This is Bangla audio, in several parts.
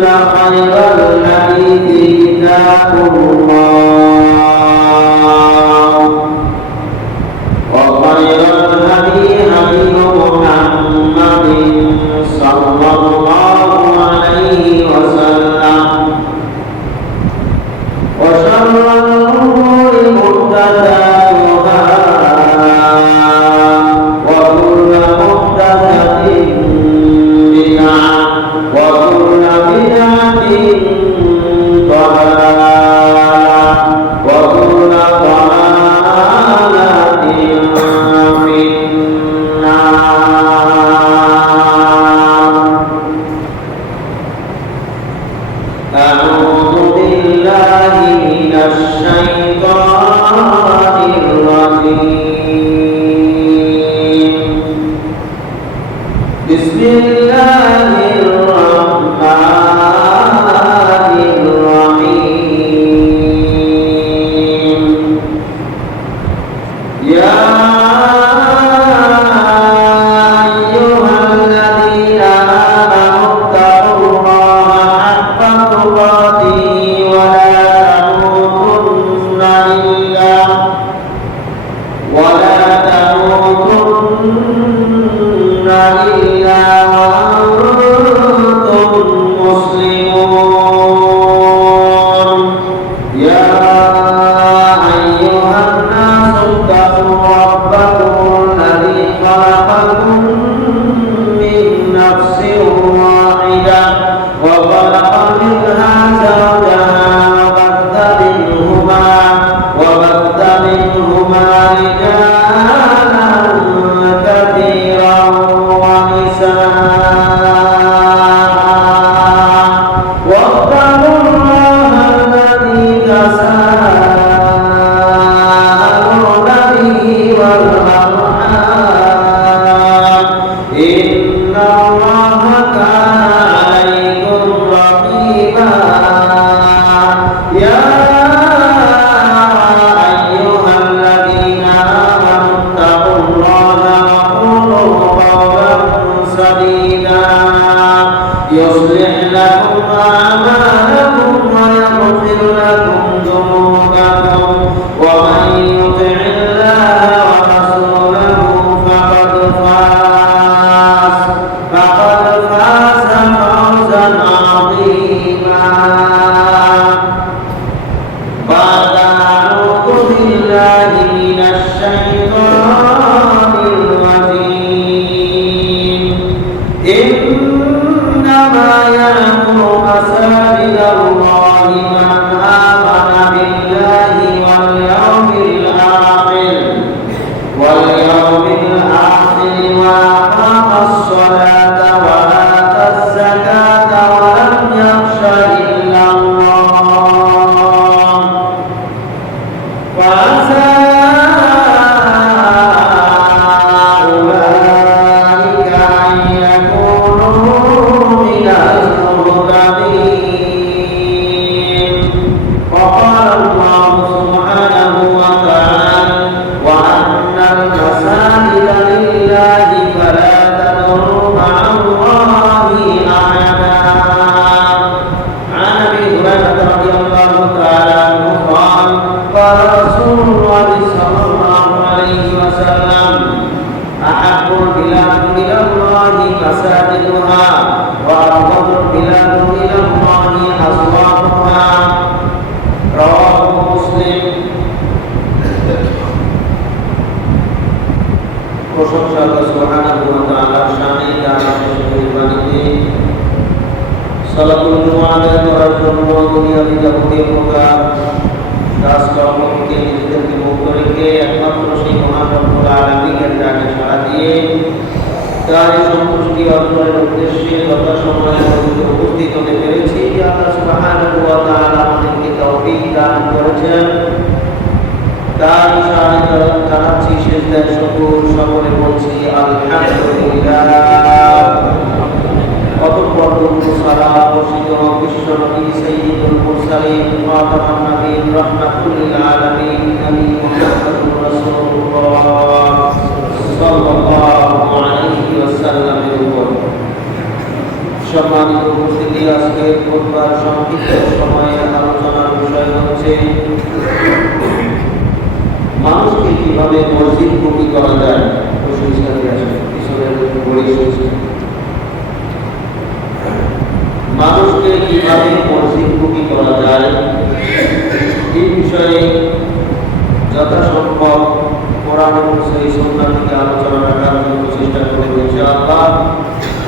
خير الحديث كتاب الله وخير الهدي هدي محمد صلى الله عليه وسلم وشر الأمور محدثاتها وكل محدثة بدعة وكل بدعة ضلالة وكل ضلالة في النار. أعوذ بالله من الشيطان الرجيم. بسم الله الرحمن الرحيم. يا أيها الذين آمنوا اتقوا الله حق تقاته ولا تموتن إلا وأنتم مسلمون. يا أيها الناس اتقوا ربكم الذي خلقكم من نفس واحدة وخلق منها زوجها وبث منهما رجالا كثيرا ونساء واتقوا الله الذي تساءلون به والأرحام إن الله كان عليكم رقيبا. يا أيها الذين آمنوا اتقوا الله وقولوا قولا سديدا يصلح لكم أعمالكم ويغفر لكم ذنوبكم ومن يطع الله ورسوله فقد فاز فوزا عظيما. بعد أعوذ بالله من الشيطان الرجيم. إنما يعمر مساجد الله من آمن بالله واليوم الآخر وأقام الصلاة وآتى الزكاة ولم يخش إلا الله فعسى أولئك أن يكونوا من المهتدين. وقال الله سبحانه وتعالى وأن المساجد لله فلا تدعوا مع الله أحدا. عن أبي هريرة رضي الله تعالى عنه قال قال رسول الله صلى الله عليه وسلم أحب البلاد إلى الله مساجدها وأبغض البلاد إلى الله أسواقها. رواه مسلم. প্রশংসা আল্লাহ সুবহানাহু ওয়া তাআলার শানে, যার শেষ পরিমাণিতে সালাতুল জুমআ আদায় করার জন্য দুনিয়াবি যাবতীয় প্রকার কাজকর্ম থেকে নিজেদেরকে মুক্ত রেখে একমাত্র সেই মহান রব্বুল আলামিনের ডাকে সাড়া দিয়ে তার সন্তুষ্টি অর্জনের উদ্দেশ্যে যথাসময়ে উপস্থিত হতে পেরেছি। আল্লাহ সুবহানাহু ওয়া তাআলা আমাদেরকে তৌফিক দান করেছেন, তার শানে জানাচ্ছি সিজদায় শুকর, সকলে বলছি আলহামদুলিল্লাহ। অতঃপর সালাত বর্ষিত বিশ্ব নবী সাইয়্যিদুল মুরসালিন খাতামুন নবীয়্যিন রাহমাতুল লিল আলামিন নবী মুহাম্মদুর রাসূলুল্লাহ সাল্লাল্লাহু আলাইহি ওয়াসাল্লামের উপর সম্মানিত উপস্থিতি, আজকে খুতবার সংক্ষিপ্ত সময়ে আলোচনার বিষয় হচ্ছে মানুষকে কিভাবে মসজিদমুখী করা যায়। মানুষকে কিভাবে মসজিদমুখী করা যায় এই বিষয়ে যথাসম্ভব কোরআন এবং সহিহ সুন্নাহ থেকে আলোচনা রাখার জন্য চেষ্টা করব ইনশাআল্লাহ।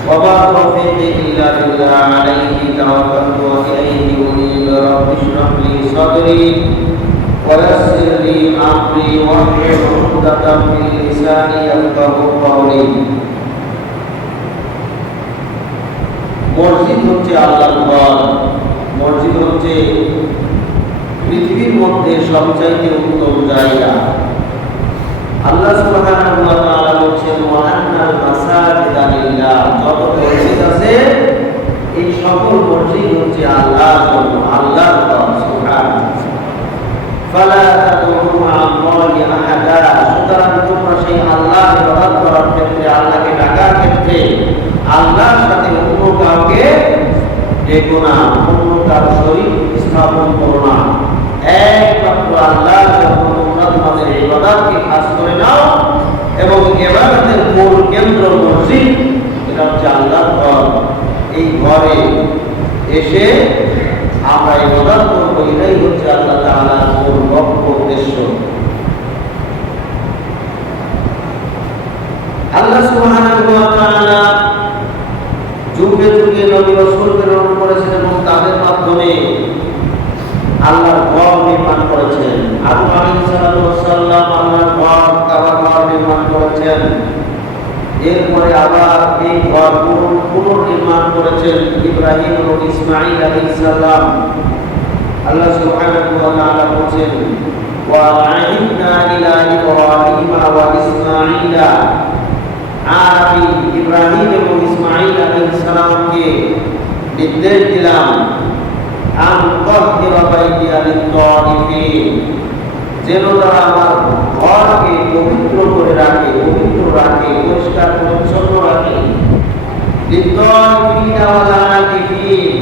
ওয়া তাওফীকি ইল্লা বিল্লাহ আলাইহি তাওয়াক্কালতু ওয়া ইলাইহি উনীব। রাব্বি ইশরাহ লি সাদরি ওয়া ইয়াসসির লি আমরি ওয়াহলুল 'উকদাতাম মিন লিসানি ইয়াফকাহু কওলি। মসজিদ হচ্ছে আল্লাহর ঘর। মসজিদ হচ্ছে পৃথিবীর মধ্যে সবচাইতে উত্তম জায়গা। আল্লাহ সুবহানাহু ওয়া তাআলা বলেন ওয়া আন্নাল মাসাজিদা লিল্লাহ। যত মসজিদ আছে এই সকল মসজিদ হচ্ছে আল্লাহর জন্য, আল্লাহর ঘর। সুবহানাল্লাহ। ফালা তাদউ মা'আল্লাহি আহাদা। সুতরাং তোমরা সেই আল্লাহর ইবাদত করার ক্ষেত্রে, আল্লাহকে ডাকার ক্ষেত্রে আল্লাহর সাথে অন্য কাউকে ডেকো না, অন্য কারো শরীক স্থাপন করো না। একমাত্র আল্লাহর জন্য তোমরা তোমাদের ইবাদতকে খাস করে নাও এবং ইবাদতের মূল কেন্দ্র মসজিদ, এটা হচ্ছে আল্লাহর ঘর। এই ঘরে এসে আমরা ইবাদত করবো, এটাই হচ্ছে আল্লাহ তাআলার মূল লক্ষ্য, উদ্দেশ্য। আল্লাহ সুবহানাহু ওয়া তাআলা যুগে যুগে নবী রাসূল প্রেরণ করেছেন এবং তাদের মাধ্যমে আল্লাহর ঘর নির্মাণ করেছেন। আদম আলাইহিস সালাম আল্লাহর ঘর, কাবা ঘর নির্মাণ করেছেন। এরপরে আবার এই ঘর পুনর্নির্মাণ করেছেন ইব্রাহিম এবং ইসমাঈল আলাইহিস সালাম। আল্লাহ সুবহানাহু ওয়া তাআলা বলেন ওয়া আ'হিদনা ইলা ইব্রাহিম ওয়া ইসমাঈলা। আর আমি ইব্রাহিম এবং ইসমাঈল আলাইহিস সালামকে নির্দেশ দিলাম আন তাহহিরা বাইতিয়া লিত-তাইফিন, যেন তারা আমার ঘরকে পবিত্র করে রাখে, পবিত্র রাখে, পরিষ্কার পরিচ্ছন্ন রাখে। লিত-তাইফিন ওয়াল আকিফিন,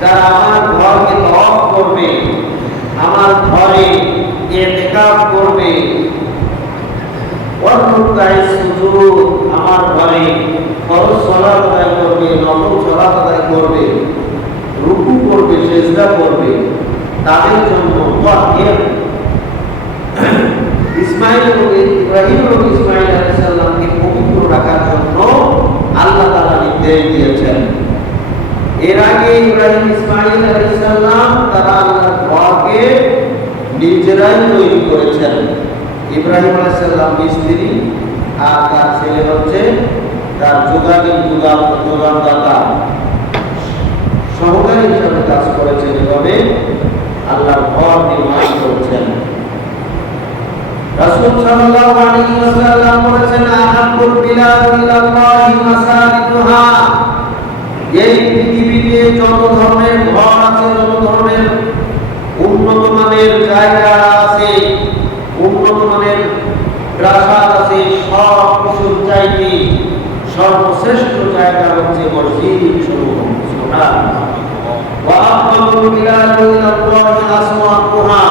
যারা আমার ঘরকে তওয়াফ করবে, আমার ঘরে ইতিকাফ করবে। আমার ঘরে ফরজ সালাত আদায় করবে, নফল সালাত আদায় করবে, রুকু করবে, সিজদা করবে, তাদের জন্য ইসমাঈল এবং ইব্রাহিম এবং ইসমাঈল আলাইহিস সালামকে পবিত্র রাখার জন্য আল্লাহ তাআলা নির্দেশ দিয়েছেন। এর আগে ইব্রাহিম ইসমাঈল আলাইহিস সালাম তারা আল্লাহর ঘরকে নিজেরাই তৈরি করেছেন। ইব্রাহিম আলাইহিস সালাম মিস্ত্রি আর তার ছেলে হচ্ছে তার যোগানদাতা, সহকারী হিসাবে কাজ করেছেন। এভাবে আল্লাহর ঘর নির্মাণ করেছেন। রাসূল সাল্লাল্লাহু আলাইহি ওয়াসাল্লাম বলেছেন আহাব্বুল বিলাদ ইলাল্লাহি মাসাজিদুহা। এই পৃথিবীতে যত ধরনের ঘর আছে, যত ধরনের উন্নত মানের জায়গা আছে, উন্নত মানের প্রাসাদ আছে, সব কিছুর চাইতে সর্বশ্রেষ্ঠ জায়গা হচ্ছে মসজিদ। সুবহানাল্লাহ। ওয়া আফদালুল বিলাদ ইলাল্লাহি আসওয়াকুহা।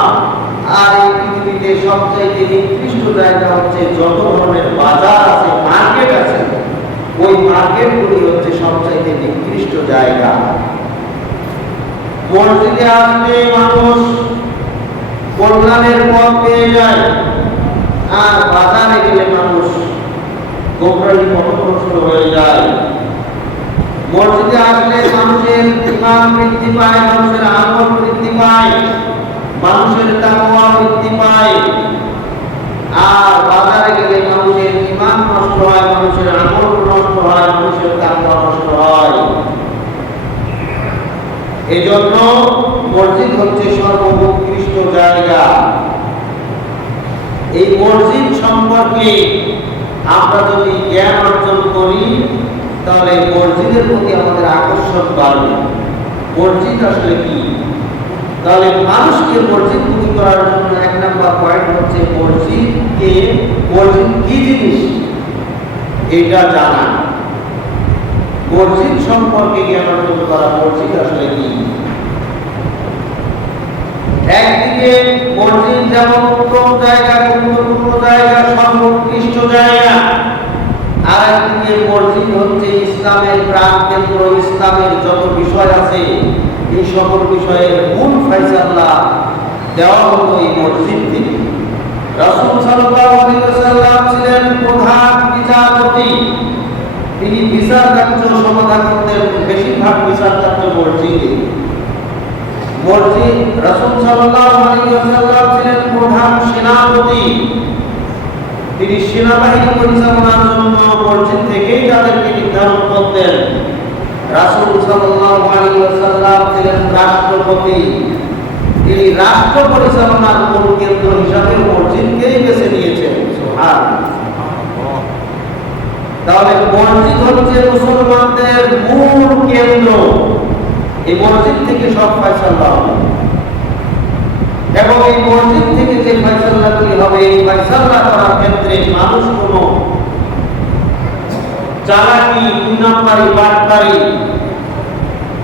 আর এই পৃথিবীতে সবচাইতে নিকৃষ্ট জায়গা হচ্ছে যত ধরনের বাজার আছে, মার্কেট আছে, ওই মার্কেটগুলি হচ্ছে সবচাইতে নিকৃষ্ট জায়গা। মসজিদে আসলে মানুষ কল্যাণের পথ পেয়ে যায়, আর বাজারে গেলে মানুষ গোমরাহি পথভ্রষ্ট হয়ে যায়। মসজিদে আসলে মানুষের ঈমান বৃদ্ধি পায়, মানুষের আমল বৃদ্ধি পায়, মানুষের তাকওয়া বৃদ্ধি পায়। আর বাজারে গেলে মানুষের ঈমান নষ্ট হয়, মানুষের আমল নষ্ট হয়, মানুষের তাকওয়া নষ্ট হয়। এজন্য মসজিদ হচ্ছে সর্বোৎকৃষ্ট জায়গা। এই মসজিদ সম্পর্কে আমরা যদি জ্ঞান অর্জন করি তাহলে মসজিদের প্রতি আমাদের আকর্ষণ বাড়বে। মসজিদ আসলে কি? তাহলে মানুষকে মসজিদমুখী করার জন্য এক নাম্বার পয়েন্ট হচ্ছে মসজিদ কি জিনিস এটা জানা। মসজিদ সম্পর্কে জ্ঞান অর্জন করা। মসজিদ আসলে কি? একদিকে মসজিদ যেমন উত্তম জায়গা, গুরুত্বপূর্ণ জায়গা, সর্বোৎকৃষ্ট জায়গা, আর একদিকে মসজিদ হচ্ছে ইসলামের প্রাণকেন্দ্র। ইসলামের যত বিষয় আছে এই সকল বিষয়ের মূল ফয়সালা দেওয়া হতো এই মসজিদ থেকে। রাসূল সাল্লাল্লাহু আলাইহি ওয়াসাল্লাম ছিলেন প্রধান বিচারপতি। তিনি বিচার কার্য সমাধান করতেন, বেশিরভাগ বিচার কার্য মসজিদে। মসজিদ রাসূল সাল্লাল্লাহু আলাইহি ওয়াসাল্লাম ছিলেন প্রধান সেনাপতি। তিনি সেনাবাহিনী পরিচালনার জন্য মসজিদ থেকেই তাদেরকে নির্ধারণ করতেন। রাসূল সাল্লাল্লাহু আলাইহি ওয়াসাল্লাম ছিলেন রাষ্ট্রপতি। তিনি রাষ্ট্র পরিচালনার মূল কেন্দ্র হিসাবে মসজিদকেই বেছে নিয়েছেন। সুবহানাল্লাহ। তাহলে মসজিদ হচ্ছে মুসলমানদের মূল কেন্দ্র। এই মসজিদ থেকে সব ফয়সালা হবে এবং এই মসজিদ থেকে যে ফয়সালাগুলি হবে, এই ফয়সালা করার ক্ষেত্রে মানুষ কোনো চালাকি, দুই নম্বরি, বাটপারি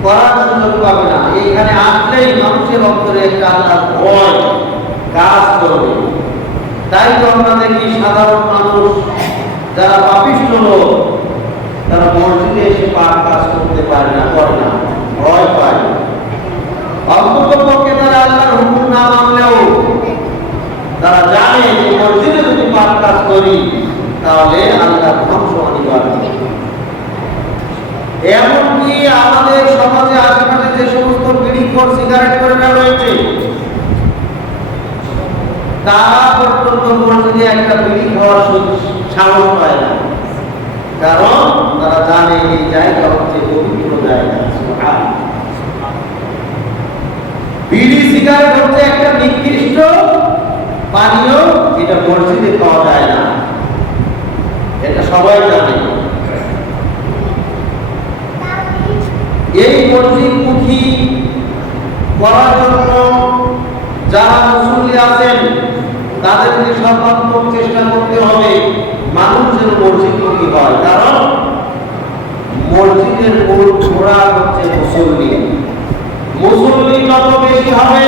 করার সুযোগ পাবে না। এইখানে আসলেই মানুষের অন্তরে একটা আল্লাহর ভয় কাজ করবে। তাই তো আমরা দেখি সাধারণ মানুষ যারা পাপিষ্ঠ লোক, তারা মসজিদে এসে পাপ কাজ করতে পারে না, করে না, ভয় পায়। অন্ততপক্ষে তারা আল্লাহর হুকুম না মানলেও তারা জানে যে মসজিদে যদি পাপ কাজ করি তাহলে আল্লাহর ধ্বংস অনিবার্য। এমনকি আমাদের সমাজে আশেপাশে যে সমস্ত বিড়িখোর, সিগারেট করে রয়েছে, তারা পর্যন্ত মসজিদে একটা বিড়ি খাওয়ার সাহস পায় না, কারণ তারা জানে এই জায়গা হচ্ছে পবিত্র জায়গা। বিড়ি, সিগারেট হচ্ছে একটা নিকৃষ্ট পানীয়, এটা মসজিদে পাওয়া যায় না, এটা সবাই জানে। এই মসজিদমুখী করার জন্য যারা মুসল্লি আছেন তাদেরকে সর্বাত্মক চেষ্টা করতে হবে মানুষ যেন মসজিদমুখী হয়, কারণ মসজিদের মূল ঘোড়া হচ্ছে মুসল্লি। মুসল্লি যত বেশি হবে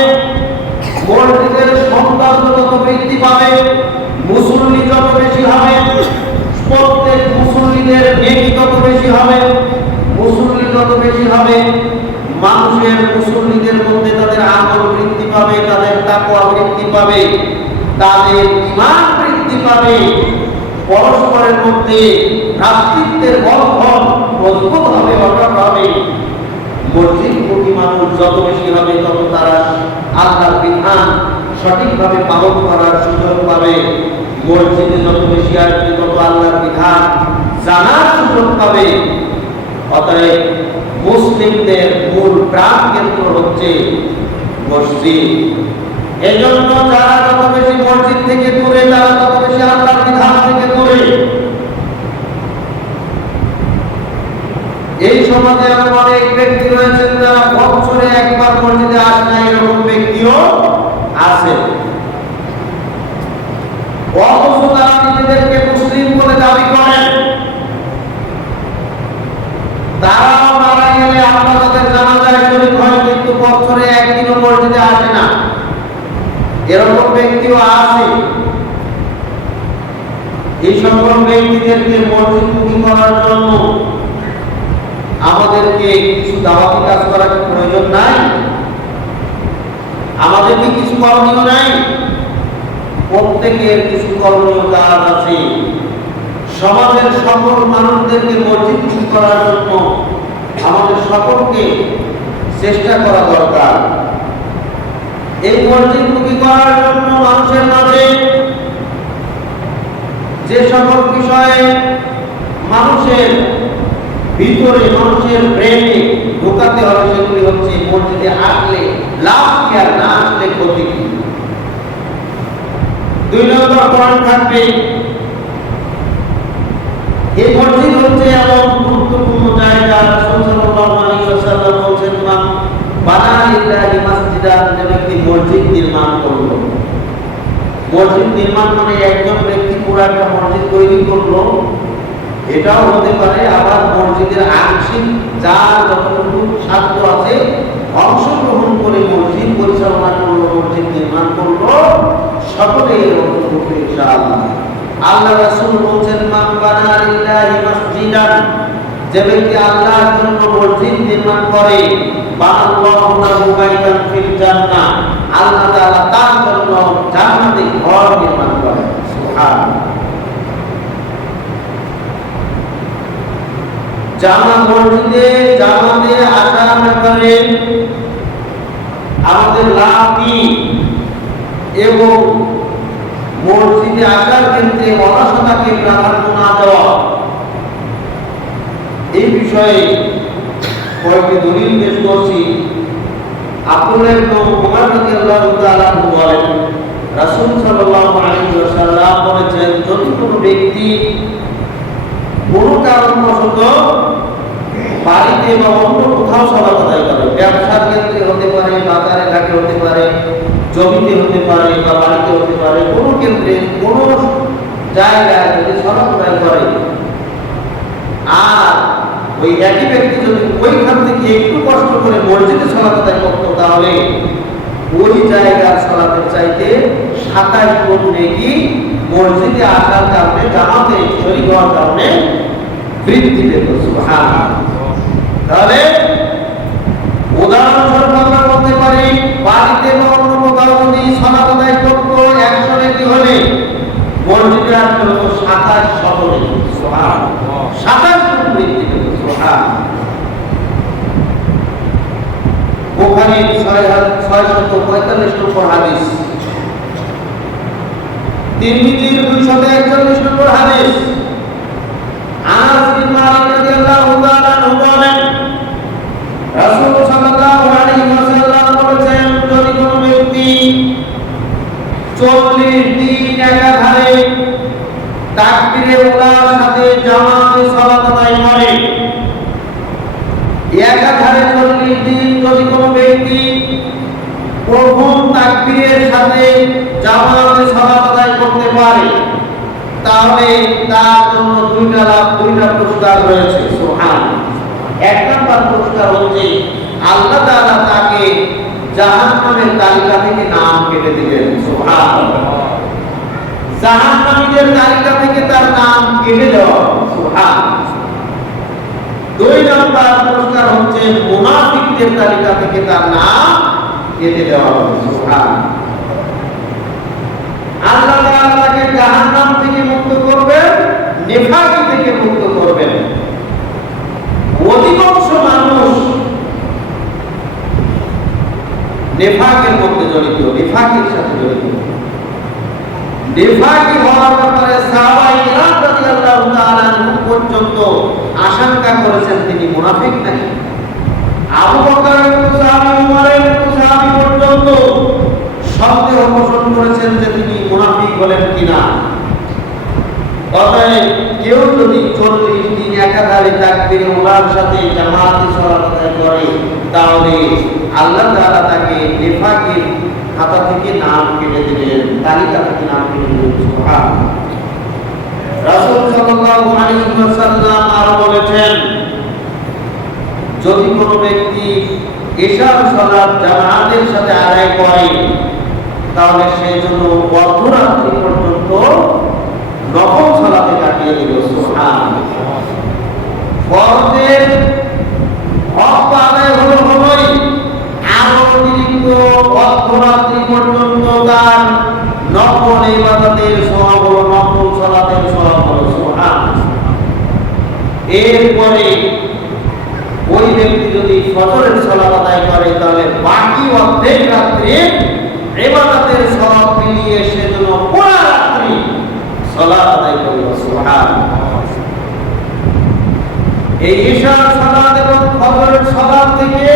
মসজিদের সংখ্যা তত বৃদ্ধি পাবে। মুসল্লি যত বেশি হবে প্রত্যেক মুসল্লিদের নেকি তত বেশি হবে। মুসল্লি যত বেশি হবে মানুষের, মুসল্লিদের মধ্যে তাদের আমল বৃদ্ধি পাবে, তাদের তাকওয়া বৃদ্ধি পাবে, তাদের ঈমান বৃদ্ধি পাবে, পরস্পরের মধ্যে ভ্রাতৃত্বের বন্ধন মজবুত হবে, অটুট হবে। মসজিদমুখী মানুষ যত বেশি হবে তত তারা আল্লাহর বিধান সঠিকভাবে পালন করার সুযোগ পাবে। মসজিদে যত বেশি আসবে তত আল্লাহর বিধান জানার সুযোগ পাবে। অতএব মুসলিমদের মূল প্রাণ কেন্দ্র হচ্ছে মসজিদ। এজন্য যারা যত বেশি মসজিদ থেকে দূরে, তারা তত বেশি আল্লাহর বিধান থেকে দূরে। এই সমাজে এমন অনেক ব্যক্তি রয়েছেন যারা বছরে একবার মসজিদে আসে না, এরকম ব্যক্তিও আছে। অথচ তারা নিজেদেরকে মুসলিম বলে দাবি করেন। তারাও মারা গেলে আমরা তাদের জানাজায় শরীক হয়, কিন্তু বছরে একদিনও মসজিদে আসে না, এরকম ব্যক্তিও আছে। এই সকল ব্যক্তিদেরকে মসজিদমুখী করার জন্য আমাদেরকে কিছু দাওয়াতি কাজ করার প্রয়োজন নাই? আমাদের কি কিছু করণীয় নাই? প্রত্যেকের কিছু করণীয় কাজ আছে। সমাজের সকল মানুষদেরকে মসজিদমুখী করার জন্য আমাদের সকলকে চেষ্টা করা দরকার। এই মসজিদমুখী করার জন্য মানুষের মাঝে যে সকল বিষয়ে মানুষের ভিতরে, মানুষের ব্রেনে ঢোকাতে হবে সেগুলি হচ্ছে মসজিদে আসলে লাভ কি আর না আসলে ক্ষতি কি। 2 নম্বর পয়েন্ট থাকবে, এই মসজিদ হচ্ছে এমন গুরুত্বপূর্ণ জায়গা। রাসূল সাল্লাল্লাহু আলাইহি ওয়াসাল্লাম বলেছেন, মান বানা লিল্লাহি মাসজিদান, যে ব্যক্তি মসজিদ নির্মাণ করলো। মসজিদ নির্মাণ মানে একজন ব্যক্তি পুরো একটা মসজিদ তৈরি করলো, এটাও হতে পারে। আবার মসজিদের আংশিক যার যতটুকু সাধ্য আছে অংশগ্রহণ করে মসজিদ পরিচালনা করলো, মসজিদ নির্মাণ করলো, সকলেই অন্তর্ভুক্ত ইনশাআল্লাহ। আল্লাহ রাসূল বলেছেন, মান বানা লিল্লাহি মাসজিদান, যে ব্যক্তি আল্লাহর জন্য মসজিদ নির্মাণ করে, বানাল্লাহু লাহু বাইতান ফিল জান্নাহ, আল্লাহ তাআলা তার জন্য জান্নাতে ঘর নির্মাণ করে। সুবহানাল্লাহ। জামাতে আসার ব্যাপারে আমাদের লাভ কি এবং মসজিদে আসার ক্ষেত্রে অলসতাকে প্রাধান্য না দেওয়া, এই বিষয়ে কয়েকটি দলিল পেশ করছি। আব্দুল্লাহ ইবনে উমর রাদিয়াল্লাহু তাআলা বলেন, রাসূল সাল্লাল্লাহু আলাইহি ওয়াসাল্লাম বলেছেন, যদি কোনো ব্যক্তি কোনো কারণবশত বাড়িতে বা অন্য কোথাও সালাত আদায় করে, ব্যবসার ক্ষেত্রে হতে পারে, বাজারে ঘাটে হতে পারে, জমিতে হতে পারে বা বাড়িতে হতে পারে, কোনো ক্ষেত্রে কোনো জায়গায় যদি সালাত আদায় করে, আর ওই একই ব্যক্তি যদি ওইখান থেকে একটু কষ্ট করে মসজিদে সালাত আদায় করতো, তাহলে ওই জায়গার সালাতের চাইতে 27 গুণ নেকি মসজিদে আসার কারণে, জামাতে শরীক হওয়ার কারণে বৃদ্ধি পেত। সুবহানাল্লাহ। তাহলে উদাহরণস্বরূপ আমরা বলতে পারি, বাড়িতে বা অন্য কোথাও যদি সালাত আদায় করতো 100 নেকি হলে, মসজিদে আসলে হতো 27 নেকি। সুবহানাল্লাহ। 27 গুণ বৃদ্ধি পেত। সুবহানাল্লাহ। বুখারী 645 নম্বর হাদিস, তিরমিজির 241 নম্বর হাদিস, আনাস বিন মালিক রাদিয়াল্লাহু তাআলা বলেন, রাসূল সাল্লাল্লাহু আলাইহি ওয়াসাল্লাম বলেছেন, যদি কোনো ব্যক্তি 40 দিন একাধারে তাকবীরে উলার সাথে জামাতে সালাত আদায় করে, একাধারে 40 দিন যদি কোনো ব্যক্তি প্রথম তাকবীরের সাথে জামাতে সালাত আদায় করতে পারে, তাহলে তার জন্য দুইটা পুরস্কার রয়েছে। সুবহানাল্লাহ। এক নম্বর পুরস্কার হচ্ছে আল্লাহ তাআলা তাকে জাহান্নামের তালিকা থেকে নাম কেটে দিবেন। সুবহানাল্লাহ। জাহান্নামীদের তালিকা থেকে তার নাম কেটে দেওয়া। সুবহানাল্লাহ। দুই নম্বর পুরস্কার হচ্ছে মুনাফিকদের তালিকা থেকে তার নাম কেটে দেওয়া হবে। সুবহানাল্লাহ। আল্লাহ তাআলা তাকে জাহান্নাম থেকে মুক্ত করবেন, নিফাকি থেকে মুক্ত করবেন। অধিকাংশ মানুষ নিফাকের মধ্যে জড়িত, নিফাকের সাথে জড়িত। নিফাকি হওয়ার ব্যাপারে সাহাবায়ে কিরাম রাদিয়াল্লাহু তাআলা পর্যন্ত আশঙ্কা করেছেন তিনি মুনাফিক নাকি। আবু বকর সাহাবী, উমর সাহাবী পর্যন্ত সন্দেহ পোষণ করেছেন যে তিনি মুনাফিক হলেন কিনা। অতএব কেউ যদি 40 দিন একাধারে তাকবীরে উলার সাথে জামাতে সালাত আদায় করে, তাহলে আল্লাহ তাআলা তাকে নিফাকের খাতা থেকে নাম কেটে দিবেন, তালিকা থেকে নাম কেটে দিবেন। সুবহানাল্লাহ। রাসূল সাল্লাল্লাহু আলাইহি ওয়াসাল্লাম আরো বলেছেন, যদি কোনো ব্যক্তি ইশার সালাত জামাতের সাথে আদায় করে, তাহলে সে জন্য অর্ধরাত্রি পর্যন্ত নফল সালাতে কাটিয়ে দিল। সুবহানাল্লাহ। ফরজের হক আদায় হলোই, আরো অতিরিক্ত অর্ধরাত্রি পর্যন্ত তার নফল ইবাদতের সওয়াব হলো, নফল সালাতের সওয়াব হলো। সুবহানাল্লাহ। এরপরে ওই ব্যক্তি যদি ফজরের সালাত আদায় করে, তাহলে বাকি অর্ধেক রাত্রি ইবাদতের সওয়াব মিলিয়ে সে জন্য পুরো রাত্রি সালাত আদায় করলো। সুবহানাল্লাহ। এই ইশার সালাত এবং ফজরের সালাত থেকে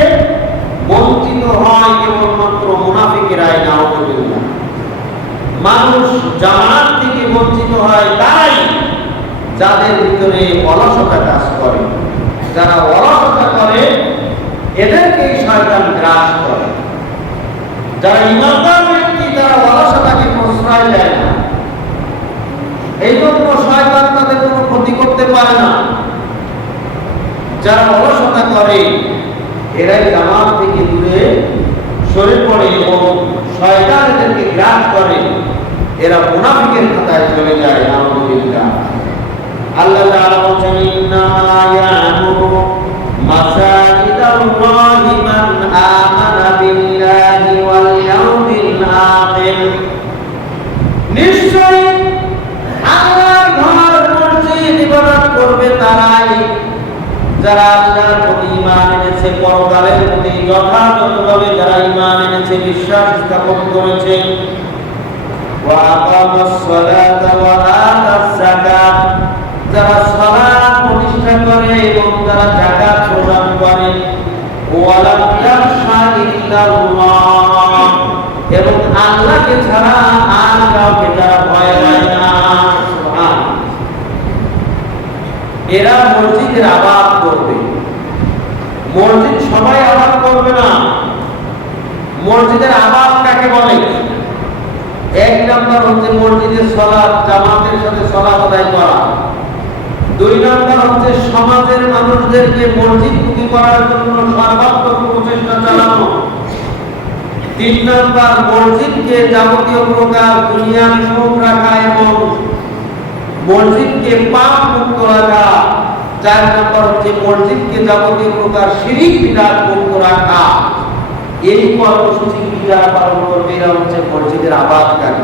বঞ্চিত হয় কেবলমাত্র মুনাফিকেরাই। নাউযুবিল্লাহ। মানুষ জামাত থেকে বঞ্চিত হয় তাই যাদের ভিতরে অলসতা কাজ করে। যারা অলসতা করে এদেরকেই শয়তান গ্রাস করে। যারা ইমানদার ব্যক্তি তারা অলসতাকে প্রশ্রয় দেয় না, এই জন্য শয়তান তাদের কোনো ক্ষতি করতে পারে না। যারা অলসতা করে এরাই জামাত থেকে দূরে সরে পড়ে এবং শয়তান এদেরকে গ্রাস করে, এরা মুনাফিকের খাতায় চলে যায়। আলহামদুলিল্লাহ। আল্লাহ তাআলা বলেন, ইন্নামা ইয়া'মুরু মাসাজিদাল্লাহি মান আমানা বিল্লাহি ওয়াল ইয়াউমিল আখির। নিশ্চয়ই আল্লাহর ঘর মসজিদ ইবাদত করবে তারাই যারা আল্লাহর প্রতি ঈমান এনেছে, পরকালের প্রতি যথাযথভাবে যারা ঈমান এনেছে, বিশ্বাস স্থাপন করেছে। ওয়া আকামাস সালাতা ওয়া আতাস যাকাত, যারা সালাত প্রতিষ্ঠা করে এবং যারা যাকাত প্রদান করে। ওয়া লাম ইয়াখশা ইল্লাল্লাহ, এবং আল্লাহকে ছাড়া আর কাউকে যারা ভয় পায় না। সুবহানাল্লাহ। এরা মসজিদের আবাদ করবে। মসজিদ সবাই আবাদ করবে না। মসজিদের আবাদ কাকে বলে? এক নম্বর হচ্ছে মসজিদের সালাত জামাতের সাথে সালাত আদায় করা। দুই নম্বর হচ্ছে সমাজের মানুষদেরকে মসজিদমুখী করার জন্য সর্বাত্মক প্রচেষ্টা চালানো। তিন নম্বর মসজিদকে যাবতীয় প্রকার দুনিয়ার শোক রাখা এবং মসজিদকে পাপ মুক্ত রাখা। চার নম্বর হচ্ছে মসজিদকে যাবতীয় প্রকার শিরিক বিদআত মুক্ত রাখা। এই কর্মসূচি যারা পালন করবে এরা হচ্ছে মসজিদের আবাদকারী।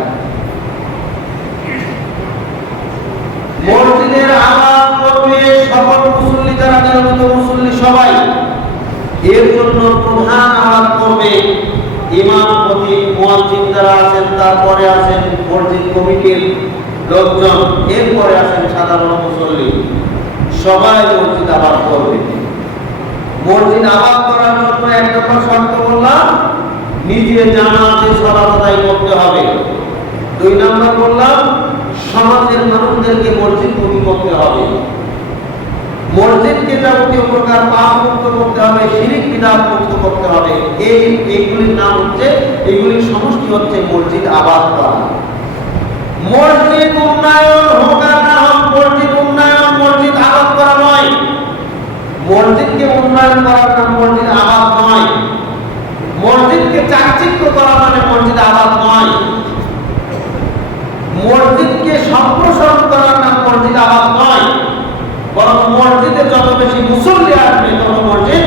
মসজিদের আবাদ করবে সকল মুসল্লি, যারা নিয়মিত মুসল্লি সবাই। এর জন্য প্রধান আবাদ করবে ইমাম, খতিব, মুয়াজ্জিন যারা আছেন, তারপরে আছেন মসজিদ কমিটির লোকজন, এরপরে আছেন সাধারণ মুসল্লি। সবাই মসজিদ আবাদ করবে। মসজিদ আবাদ করার জন্য এক নম্বর শর্ত বললাম, নিজে জামাতে সালাত আদায় করতে হবে। দুই নম্বর বললাম, সমাজের মানুষদেরকে মসজিদমুখী করতে হবে। মসজিদকে যাবতীয় প্রকার পাপ মুক্ত করতে হবে, শিরিক বিদআত মুক্ত করতে হবে। এইগুলির নাম হচ্ছে, এইগুলির সমষ্টি হচ্ছে মসজিদ আবাদ করা। মসজিদ উন্নয়ন হোক আর না হোক, মসজিদ উন্নয়ন মসজিদ আবাদ করা নয়। মসজিদকে উন্নয়ন করার নাম মসজিদ আবাদ নয়। মসজিদকে চাকচিক্য করা মানে মসজিদ আবাদ নয়। মসজিদকে সম্প্রসারণ করার নাম মসজিদ আবাদ নয়। বরং মসজিদে যত বেশি মুসল্লি আসবে তত মসজিদ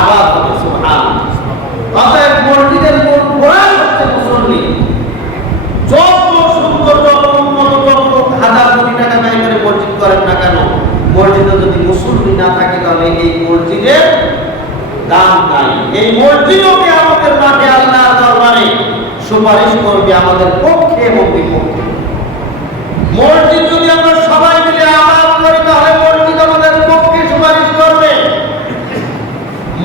আবাদ হবে। সুবহানাল্লাহ। অতএব মসজিদের মূল গোড়াই হচ্ছে মুসল্লি। যত সুন্দর, যত উন্নত, যত হাজার কোটি টাকা ব্যয় করে মসজিদ করেন না কেন, মসজিদে যদি মুসল্লি না থাকে তাহলে এই মসজিদের দাম নাই। এই মসজিদও কিয়ামতের মাঠে আল্লাহর দরবারে সুপারিশ করবে আমাদের পক্ষে এবং বিপক্ষে। মসজিদ যদি আমরা সবাই মিলে আবাদ করি তাহলে মসজিদ আমাদের পক্ষে সুপারিশ করবে।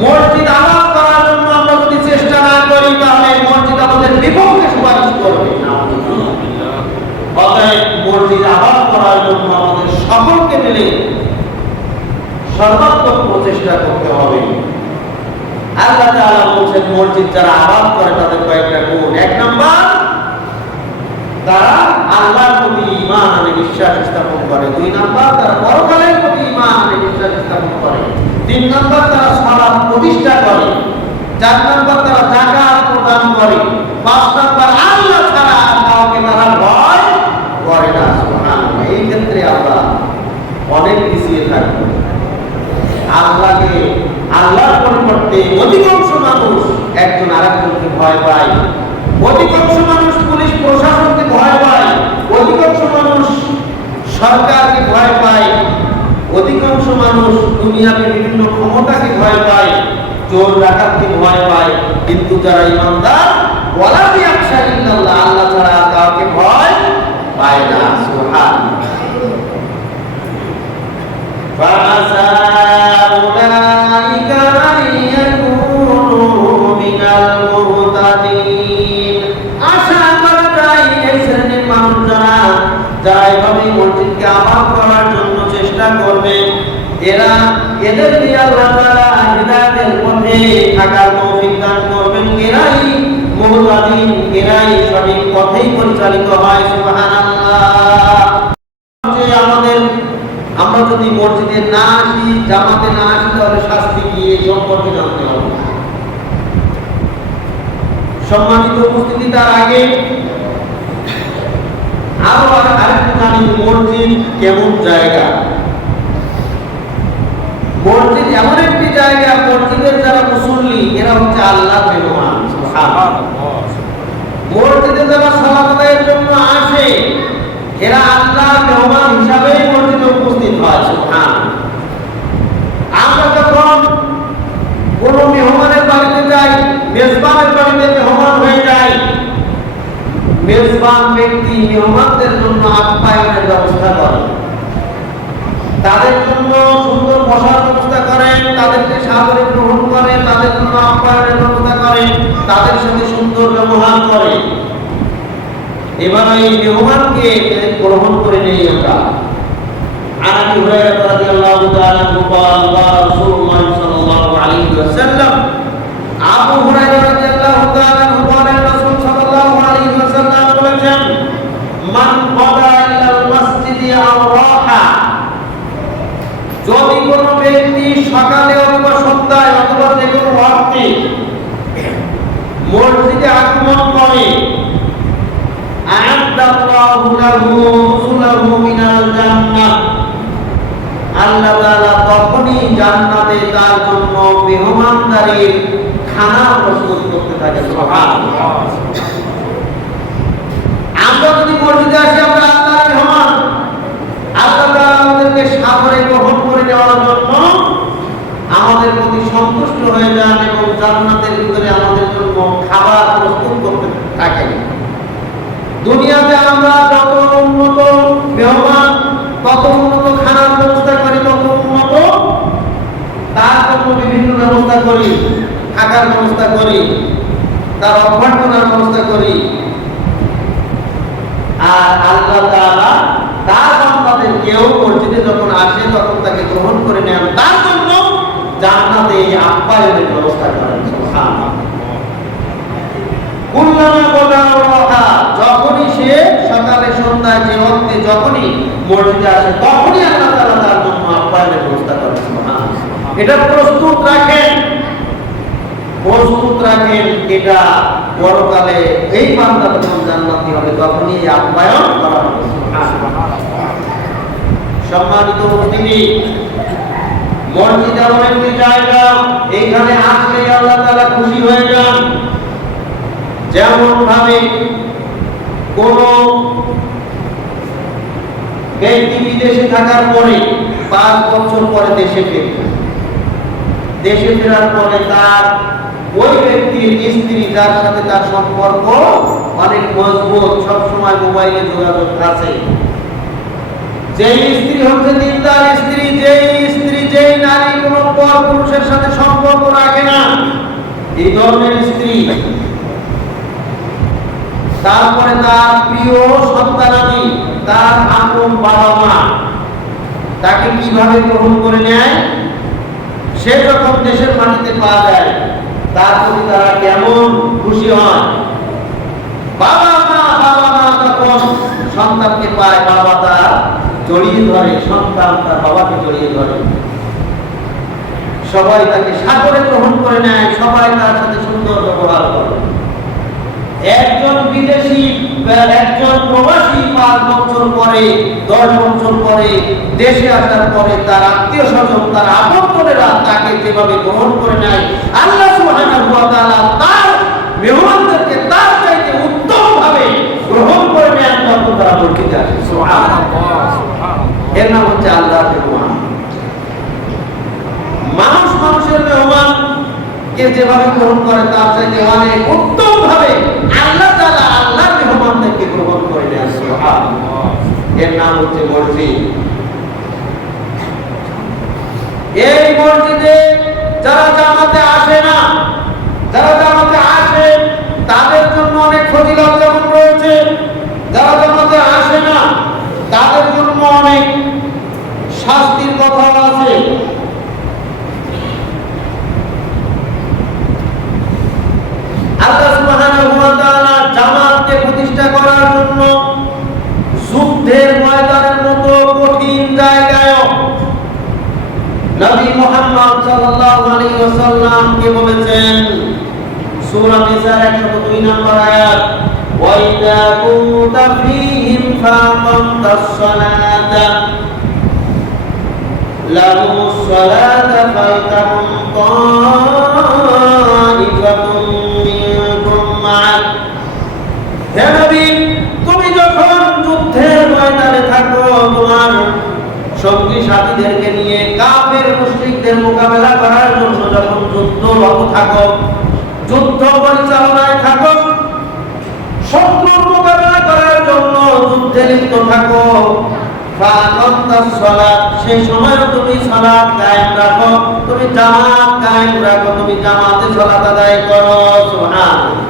মসজিদ আবাদ করার জন্য আমরা যদি চেষ্টা না করি তাহলে মসজিদ আমাদের বিপক্ষে সুপারিশ করবে। অতএব মসজিদ আবাদ করার জন্য আমাদের সকলকে মিলে সর্বাত্মক প্রচেষ্টা করতে হবে। আল্লাহ তাআলা বলেন, মসজিদ যারা আবাদ করে তাদের কয়েকটা গুণ। এক নাম্বার, তারা আল্লাহর প্রতি ঈমান আনে, বিশ্বাস স্থাপন করে। দুই নাম্বার, তারা পরকালের প্রতি ঈমান আনে, বিশ্বাস স্থাপন করে। তিন নাম্বার, তারা সালাত প্রতিষ্ঠা করে। চার নাম্বার, তারা যাকাত প্রদান করে। পাঁচ নাম্বার, আল্লাহ ছাড়া আর কাউকে তারা ভয় করে না। সুবহানাল্লাহ। এই ক্ষেত্রে আল্লাহ অনেক পিছিয়ে থাকবে। আল্লাহর পরিবর্তে অধিকাংশ মানুষ একজন আরেকজনকে ভয় পায়। অধিকাংশ মানুষ পুলিশ প্রশাসনকে ভয় পায়। অধিকাংশ মানুষ সরকারকে ভয় পায়। অধিকাংশ মানুষ দুনিয়াতে বিভিন্ন ক্ষমতাকে ভয় পায়, চোর ডাকাতকে ভয় পায়। কিন্তু যারা ঈমানদার, ওয়ালা ইয়াখশা ইল্লাল্লাহ, আল্লাহ ছাড়া কাউকে ভয় পায় না। সুবহানাল্লাহ। ফাআসা উলাইকা আন ইয়াকুনু মিনাল মুহতাদিন। আশা করা যায় এই শ্রেণীর মানুষ যারা এভাবে মসজিদকে আবাদ করার জন্য চেষ্টা করবে, এদের দিয়ে আল্লাহ তাআলা হিদায়াতের পথে থাকার তৌফিক দান করবেন। এরাই মুহতাদিন, এরাই সঠিক পথেই পরিচালিত হয়। সুবহানাল্লাহ। আমরা যদি মসজিদে না আসি, জামাতে না আসি, তাহলে তাদের শাস্তি কি এই সম্পর্কে জানতে হবে। সম্মানিত উপস্থিতি, তার আগে আরো আরেকটু জানি মসজিদ কেমন জায়গা। মসজিদ এমন একটি জায়গা, মসজিদের যারা মুসল্লি এরা হচ্ছে আল্লাহর মেহমান। মসজিদে যারা সালাত আদায়ের জন্য আসে এরা আল্লাহর মেহমান হিসাবে মসজিদে উপস্থিত হয়। সুবহানাল্লাহ। আমরা যখন কোন মেহমানের বাড়িতে যাই, মেজবানের বাড়িতে মেহমান হয়ে যাই, মেজবান ব্যক্তি মেহমানদের জন্য আপ্যায়নের ব্যবস্থা করেন, তাদের জন্য সুন্দর বসার ব্যবস্থা করেন, তাদেরকে সাদরে গ্রহণ করে, তাদের জন্য আপ্যায়নের ব্যবস্থা করেন, তাদের সাথে সুন্দর ব্যবহার করে। এবার এই মেহমানকে গ্রহণ করে নেই আমরা। আবু হুরায়রা রাদিয়াল্লাহু তাআলা قال قال رسول الله صلى الله عليه وسلم আবু হুরায়রা রাদিয়াল্লাহু তাআলা বলেন রাসূল সাল্লাল্লাহু আলাইহি ওয়াসাল্লাম বলেছেন, মান ক্বাদা ইলাল মসজিদি আও রাহা, যদি কোনো ব্যক্তি সকালে অথবা সন্ধ্যায় অথবা যে কোনো ওয়াক্তে মসজিদে আগমন করে, আ'আদাল্লাহু লাহু নুজুলাহু মিনাল জান্নাহ, আল্লাহ তাআলা তখনই জান্নাতে তার জন্য মেহমানদারির খানা প্রস্তুত করতে থাকেন। সুবহানাল্লাহ। আমরা যদি মসজিদে আসি, আমরা আল্লাহর মেহমান, আল্লাহ তাআলা আমাদেরকে সাদরে গ্রহণ করে নেওয়ার জন্য আমাদের প্রতি সন্তুষ্ট হয়ে যান এবং জান্নাতের ভিতরে আমাদের জন্য খাবার প্রস্তুত করতে থাকেন। দুনিয়াতে আমরা যত উন্নত মেহমান, তত উন্নত খানার ব্যবস্থা করি, তত উন্নত তার জন্য বিভিন্ন ব্যবস্থা করি, থাকার ব্যবস্থা করি, তার অভ্যর্থনার ব্যবস্থা করি। আর আল্লাহ তাআলা তার বান্দাদের কেউ মসজিদে যখন আসে তখন তাকে গ্রহণ করে নেন, তার জন্য জান্নাতে এই আপ্যায়নের ব্যবস্থা করেন। সুবহানাল্লাহ। কুল্লামা বলা, যখনই সে সকালে সন্ধ্যায় যে ওয়াক্তে যখনই মসজিদে আসে তখনই আল্লাহ তাআলা তার জন্য আপ্যায়নের ব্যবস্থা করেন। সুবহানাল্লাহ। এটা প্রস্তুত রাখেন, প্রস্তুত রাখেন। এটা পরকালে এই বান্দা যখন জান্নাতি হবে তখনই এই আপ্যায়ন করা হবে। সুবহানাল্লাহ। সম্মানিত উপস্থিতি, মসজিদ এমন একটি জায়গা, এইখানে আসলে আল্লাহ তাআলা খুশি হয়ে যান। যেমন ভাবে কোন ব্যক্তি বিদেশে থাকার পরে 5 বছর পরে দেশে ফেরে, দেশে ফেরার পরে তার ওই ব্যক্তির স্ত্রী যার সাথে তার সম্পর্ক অনেক মজবুত, সবসময় মোবাইলে যোগাযোগ আছে, যেই স্ত্রী হচ্ছে দিনদার স্ত্রী, যেই নারী কোনো পর পুরুষের সাথে সম্পর্ক রাখে না, এই ধরনের স্ত্রী, তারপরে তার প্রিয় সন্তানাদি, তার আপন বাবা মা তাকে কিভাবে গ্রহণ করে নেয়, সে যখন দেশের মাটিতে পা দেয় তার প্রতি তারা কেমন খুশি হয়। বাবা মা যখন সন্তানকে পায়, বাবা তার জড়িয়ে ধরে, সন্তান তার বাবাকে জড়িয়ে ধরে, সবাই তাকে সাদরে গ্রহণ করে নেয়, সবাই তার সাথে সুন্দর ব্যবহার করে। একজন বিদেশি, একজন প্রবাসী 5 বছর পরে, 10 বছর পরে দেশে আসার পরে তার আত্মীয় স্বজন, তার আপনজনেরা তাকে যেভাবে গ্রহণ করে নেয়, আল্লাহ সুবহানাহু ওয়া তাআলা তার মেহমানদেরকে তার চাইতে উত্তম ভাবে গ্রহণ করে নেন যখন তারা মসজিদে আসে। সুবহানাল্লাহ। এর নাম হচ্ছে আল্লাহর মেহমান। মানুষ মানুষের মেহমান কে যেভাবে গ্রহণ করে তার চাইতে অনেক উত্তম ভাবে আল্লাহ তাআলা আল্লাহর মেহমানদেরকে গ্রহণ করে নেন। সুবহানাল্লাহ। এর নাম হচ্ছে মসজিদ। এই মসজিদে যারা জামাতে আসে না, যারা জামাতে আসে তাদের জন্য অনেক ফজিলত যেমন রয়েছে, যারা জামাতে আসে না তাদের জন্য অনেক শাস্তির কথা আছে। আল্লাহ সুবহানাহু ওয়া তাআলা জামাতকে প্রতিষ্ঠা করার জন্য যুদ্ধের ময়দানের মতো কঠিন জায়গায় নবী মুহাম্মদ সাল্লাল্লাহু আলাইহি ওয়াসাল্লাম কে বলেছেন সূরা নিসার 102 নম্বর আয়াত ওয়া ইযা কুনতা ফীহিম ফাআকামতাস সালাতা লাহুমুস সালাতা ফালতাকুম তাইফাতুম মিনকুম মা'আক। হে নবী, তুমি যখন যুদ্ধের ময়দানে থাকো, তোমার সঙ্গী সাথীদেরকে নিয়ে কাফের মুশরিকদের মোকাবেলা করার জন্য যখন যুদ্ধরত থাকো, যুদ্ধ পরিচালনায় থাকো, শত্রুর মোকাবেলা করার জন্য যুদ্ধে লিপ্ত থাকো, ফাআকামতাস সালাত, সেই সময় তুমি সালাত কায়েম রাখো, তুমি জামাত কায়েম রাখো, তুমি জামাতে সালাত আদায় করো। সুবহানাল্লাহ।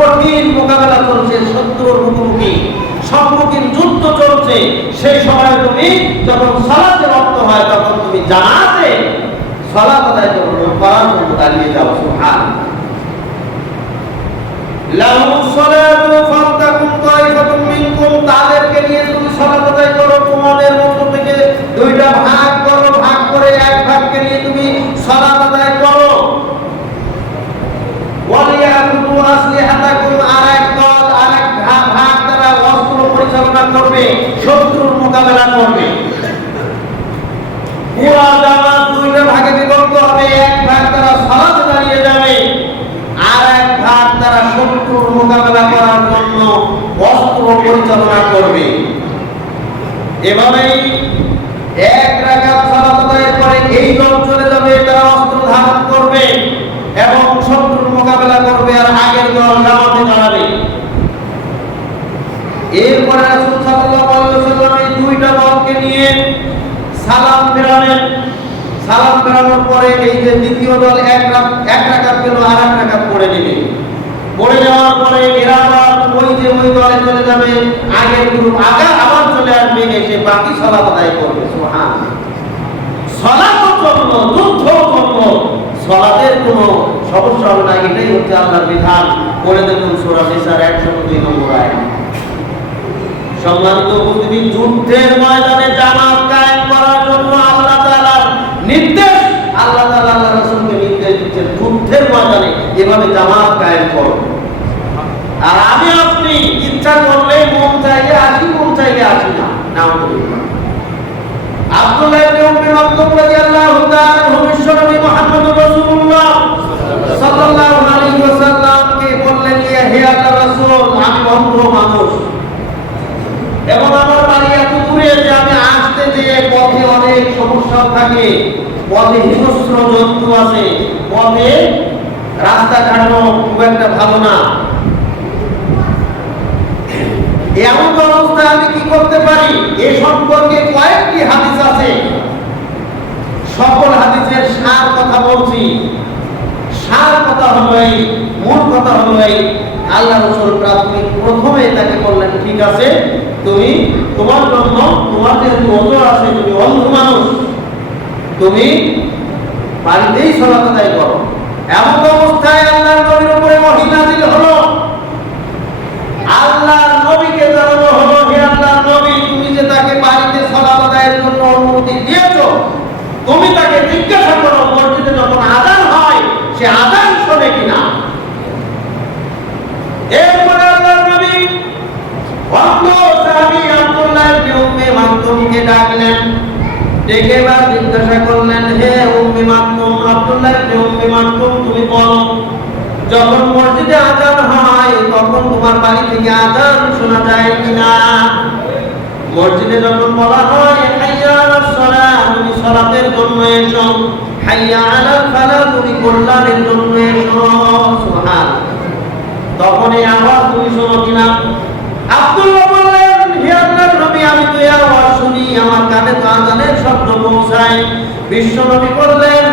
কঠিন মোকাবেলা চলছে, শত্রুর মুখোমুখি সম্মুখীন যুদ্ধ চলছে, সেই সময় তুমি যখন সালাতে রত হয় তখন তুমি জামাতে সালাত আদায় করার জন্য দাঁড়িয়ে যাও। সুবহানাল্লাহ। লাহুমুস সালাতু ফালতাকুম তাইফাতুম মিনকুম, তাদেরকে নিয়ে তুমি সালাত আদায় করো, তোমাদের মধ্য থেকে দুইটা ভাগ করো, ভাগ করে এক ভাগকে নিয়ে তুমি সালাত আদায় করো। ওয়ালিয়াকুতু আসলিহাতাকুম, আরেক দল আরেক ভাগ তারা অস্ত্র পরিচালনা করবে, শত্রুর মোকাবেলা করবে। পুরা জামাত দুইটা ভাগে বিভক্ত হবে, এক ভাগ তারা সালাতে দাঁড়িয়ে যাবে, আর এক ভাগ তারা শত্রুর মোকাবেলা করার জন্য অস্ত্র পরিচালনা করবে। এভাবেই এক রাকাত সালাত আদায়ের পরে এই দল চলে যাবে, তারা অস্ত্র ধারণ করবে এবং শত্রুর মোকাবেলা করবে, আর আগের দল জামাতে দাঁড়াবে। এরপরে রাসূল সাল্লাল্লাহু আলাইহি ওয়াসাল্লাম এই দুইটা দলকে নিয়ে সালাম ফেরালেন। সালাম ফেরানোর পরে এই যে দ্বিতীয় দল এক রাকাত পেল, আর এক রাকাত পড়ে নেবে। পড়ে যাওয়ার পরে এরা আবার ওই দলে চলে যাবে, আগের গ্রুপ আবার চলে আসবে, এসে বাকি সালাত আদায় করবে। সুবহানাল্লাহ। সালাতও চলল, যুদ্ধও চলল, সালাতের কোনো সমস্যা হবে না, এটাই হচ্ছে আল্লাহর বিধান। পড়ে দেখুন সূরা নিসার 102 নম্বর আয়াত। সম্মানিত উপস্থিতি, যুদ্ধের ময়দানে জামাত কায়েম করার জন্য আল্লাহ তাআলার নির্দেশ, আল্লাহ তাআলা আল্লাহর রাসূলকে নির্দেশ দিচ্ছেন যুদ্ধের ময়দানে এভাবে জামাত কায়েম করো। আর আমি আপনি ইচ্ছা করলে মন চাইলে আসি, মন চাইলে আসি না। নাউযুবিল্লাহ। আব্দুল্লাহ ইবনে উম্মে মাকতুম রাদিয়াল্লাহু তাআলা বিশ্বনবী মুহাম্মদুর রাসূলুল্লাহ সাল্লাল্লাহু আলাইহি ওয়াসাল্লামকে বললেন, হে আল্লাহর রাসূল, আমি অন্ধ মানুষ এবং আমার বাড়ি এত দূরে যে আমি আসতে যেয়ে পথে অনেক সমস্যা থাকে, পথে হিংস্র জন্তু আছে, পথে রাস্তাঘাটও খুব একটা ভালো না। এমন অবস্থায় আমি কি করতে পারি? এ সম্পর্কে কয়েকটি হাদিস আছে, সকল হাদিসের সার কথা বলছি। সার কথা হলো এই, মূল কথা হলো এই, আল্লাহ রাসূল প্রাথমিক প্রথমে তাকে বললেন, ঠিক আছে, তুমি তোমার জন্য, তোমার যেহেতু ওজর আছে, তুমি অন্ধ মানুষ, তুমি বাড়িতেই সালাত আদায় করো। এমন অবস্থায় আল্লাহর নবীর উপরে ওহী নাযিল হলো। আল্লাহর নবীকে জানানো হলো, হে আল্লাহর নবী, তুমি যে তাকে বাড়িতে সালাত আদায়ের জন্য অনুমতি দিয়েছো, তুমি তাকে জিজ্ঞাসা করো মসজিদে যখন আযান হয় সে আযান শোনে কিনা। এরপরে আল্লাহর নবী অন্ধ সাহাবী আব্দুল্লাহ ইবনে উম্মে মাকতুমকে ডাকলেন, ডেকে এবার জিজ্ঞাসা করলেন, হে উম্মে মাকতুম, আব্দুল্লাহ ইবনে উম্মে মাকতুম, তুমি বলো, যখন মসজিদে আযান হয় তখন তোমার বাড়ি থেকে আযান শোনা যায় কিনা? মসজিদে যখন বলা হয় হাইয়া আলাস সালাহ, তুমি সালাতের জন্য এসো, হাইয়া আলাল ফালাহ, তুমি কল্যাণের জন্য এসো। সুবহানাল্লাহ। তখন এই আওয়াজ তুমি শোনো কিনা? আব্দুল্লাহ বললেন, হে আল্লাহর নবী, আমি তো এই আওয়াজ শুনি, আমার কানে তো আযানের শব্দ পৌঁছায়। বিশ্বনবী বললেন,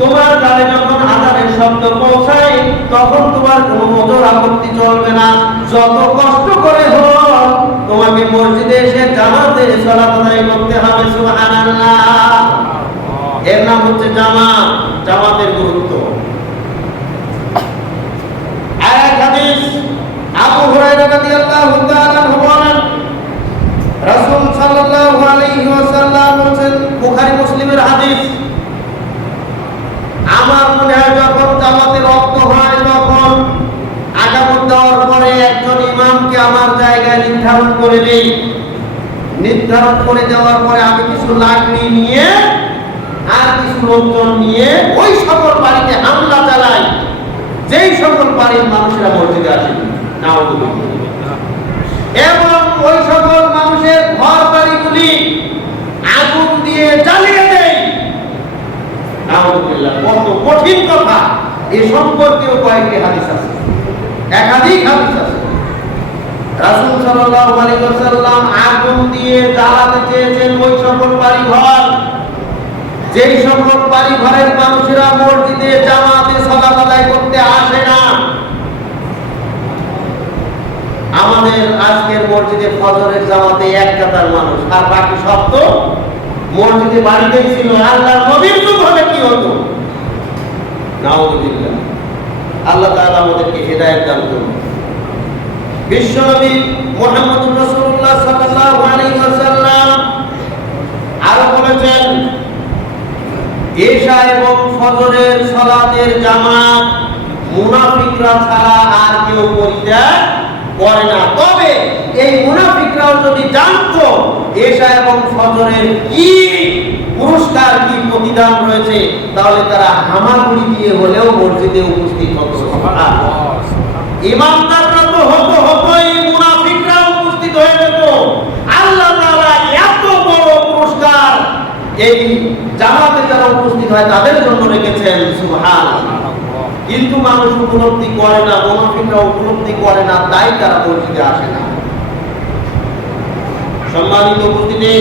তোমার কানে যখন আযানের শব্দ পৌঁছায় তখন তোমার কোনো ওজর আপত্তি চলবে না, যত কষ্ট করে হোক তোমাকে মসজিদে এসে জামাতে সালাত আদায় করতে হবে। সুবহানাল্লাহ। এর নাম হচ্ছে জামাত, জামাতের গুরুত্ব। আরেক হাদিস, আবু হুরায়রা রাদিয়াল্লাহু তাআলা বলেন, রাসূল সাল্লাল্লাহু আলাইহি ওয়াসাল্লাম বলেন, বুখারী মুসলিমের হাদিস, নির্ধারণ করে নেই। নির্ধারণ করে দেওয়ার পরে আমি কিছু লাকড়ি নিয়ে আর কিছু লোকজন নিয়ে ওই সকল বাড়িতে হামলা চালাই যেই সকল বাড়ির মানুষেরা মসজিদে আসেনি, এবং ওই সকল মানুষের ঘর বাড়িগুলি আগুন দিয়ে জ্বালিয়ে দেয়। কত কঠিন কথা! এ সম্পর্কেও কয়েকটি হাদিস আছে, একাধিক হাদিস আছে। রাসূল সাল্লাল্লাহু আলাইহি ওয়াসাল্লাম আগুন দিয়ে জ্বালাতে চেয়েছেন ওই সকল বাড়ি ঘর যেই সকল বাড়ি ঘরের মানুষেরা মসজিদে জামাতে সালাত আদায় করতে আসে না। আমাদের আজকের মসজিদে ফজরের জামাতে এক কাতার মানুষ, আর বাকি সব তো মসজিদে বাড়িতেই ছিল। আল্লাহর নবীর যুগ হলে কি হতো? নাউযুবিল্লাহ। আল্লাহ তাআলা আমাদেরকে হেদায়েত দান করুন। বিশ্বনবী মুহাম্মদুর রাসূলুল্লাহ সাল্লাল্লাহু আলাইহি ওয়াসাল্লাম আরো বলেছেন, ঈশা এবং ফজরের সালাতের জামাত মুনাফিকরা ছাড়া আর কেউ পরিত্যাগ করে না। তবে এই মুনাফিকরাও যদি জানতো ঈশা এবং ফজরের কি পুরস্কার, কি প্রতিদান রয়েছে, তাহলে তারা হামাগুড়ি দিয়ে হলেও মসজিদে উপস্থিত হতো। ইমানদাররা তো হতোই, মুনাফিকরা উপস্থিত হয়ে যেত। আল্লাহ তাআলা এত বড় পুরস্কার এই জামাতে যারা উপস্থিত হয় তাদের জন্য রেখেছেন। সুবহানাল্লাহ। কিন্তু মানুষ উপলব্ধি করে না, মুনাফিকরা উপলব্ধি করে না, তাই তারা মসজিদে আসে না। সম্মানিত উপস্থিতি,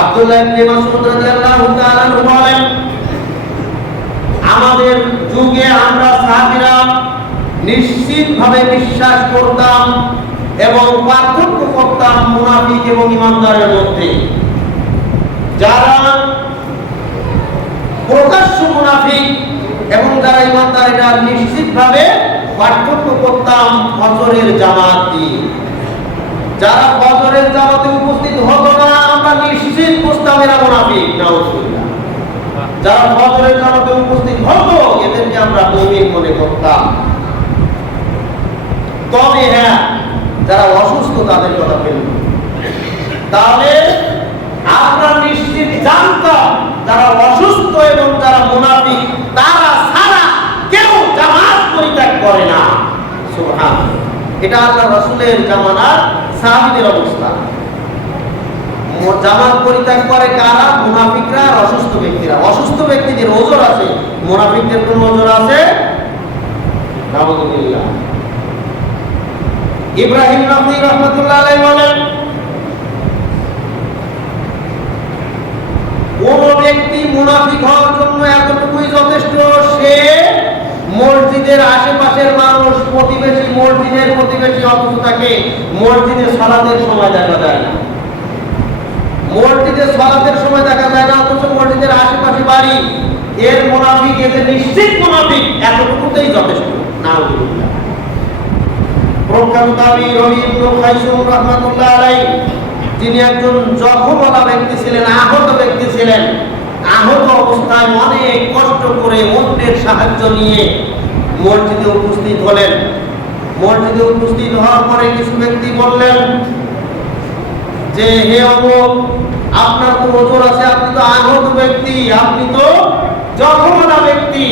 আব্দুল্লাহ ইবনে মাসউদ রাদিয়াল্লাহু তাআলা বলেন, আমাদের যুগে আমরা সাহাবীরা নিশ্চিতভাবে বিশ্বাস করতাম এবং পার্থক্য করতাম মুনাফিক এবং ঈমানদারের মধ্যে। যারা প্রকাশ্য মুনাফিক এবং যারা ঈমানদার, এটা নিশ্চিতভাবে পার্থক্য করতাম ফজরের জামাত দিয়ে। যারা ফজরের জামাতে উপস্থিত হতো না, আমরা নিশ্চিত বুঝতাম এরা মুনাফিক। নাউযুবিল্লাহ। যারা ফজরের জামাতে উপস্থিত হতো এদেরকে আমরা মুমিন মনে করতাম। তবে হ্যাঁ, যারা অসুস্থ তাদের কথা ফেলব, তাহলে আমরা নিশ্চিত জানতাম যারা অসুস্থ এবং যারা মুনাফিক তারা ছাড়া কেউ জামাত পরিত্যাগ করে না। সুবহানাল্লাহ। এটা আল্লাহ রাসূলের জামানার সাহাবীদের অবস্থা। জামাত পরিত্যাগ করে কারা? মুনাফিকরা আর অসুস্থ ব্যক্তিরা। অসুস্থ ব্যক্তিদের ওজর আছে, মুনাফিকদের কোন ওজর আছে? নাউযুবিল্লাহ। ইব্রাহিম নবী রাহমাতুল্লাহ আলাইহি বলেন, কোন ব্যক্তি মুনাফিক হওয়ার জন্য এতটুকুই যথেষ্ট, সে মসজিদের আশেপাশের মানুষ, প্রতিবেশী, মসজিদের প্রতিবেশী, অথচ তাকে মসজিদে সালাতের সময় দেখা যায় না। মসজিদে সালাতের সময় দেখা যায় না, অথচ মসজিদের আশেপাশে বাড়ি, এর মুনাফিক, এদের নিশ্চিত মুনাফিক, এতটুকুতেই যথেষ্ট। নাউযুবিল্লাহ। প্রখ্যাত তাবী রবি ইবনে খাইসুম রাহমাতুল্লাহ আলাইহি, তিনি একজন জখমওয়ালা ব্যক্তি ছিলেন, আহত ব্যক্তি ছিলেন। আহত অবস্থায় অনেক কষ্ট করে অন্যের সাহায্য নিয়ে মসজিদে উপস্থিত হলেন। মসজিদে উপস্থিত হওয়ার পরে কিছু ব্যক্তি বললেন যে, হে অমুক, আপনার তো ওজর আছে, আপনি তো আহত ব্যক্তি, আপনি তো জখমওয়ালা ব্যক্তি,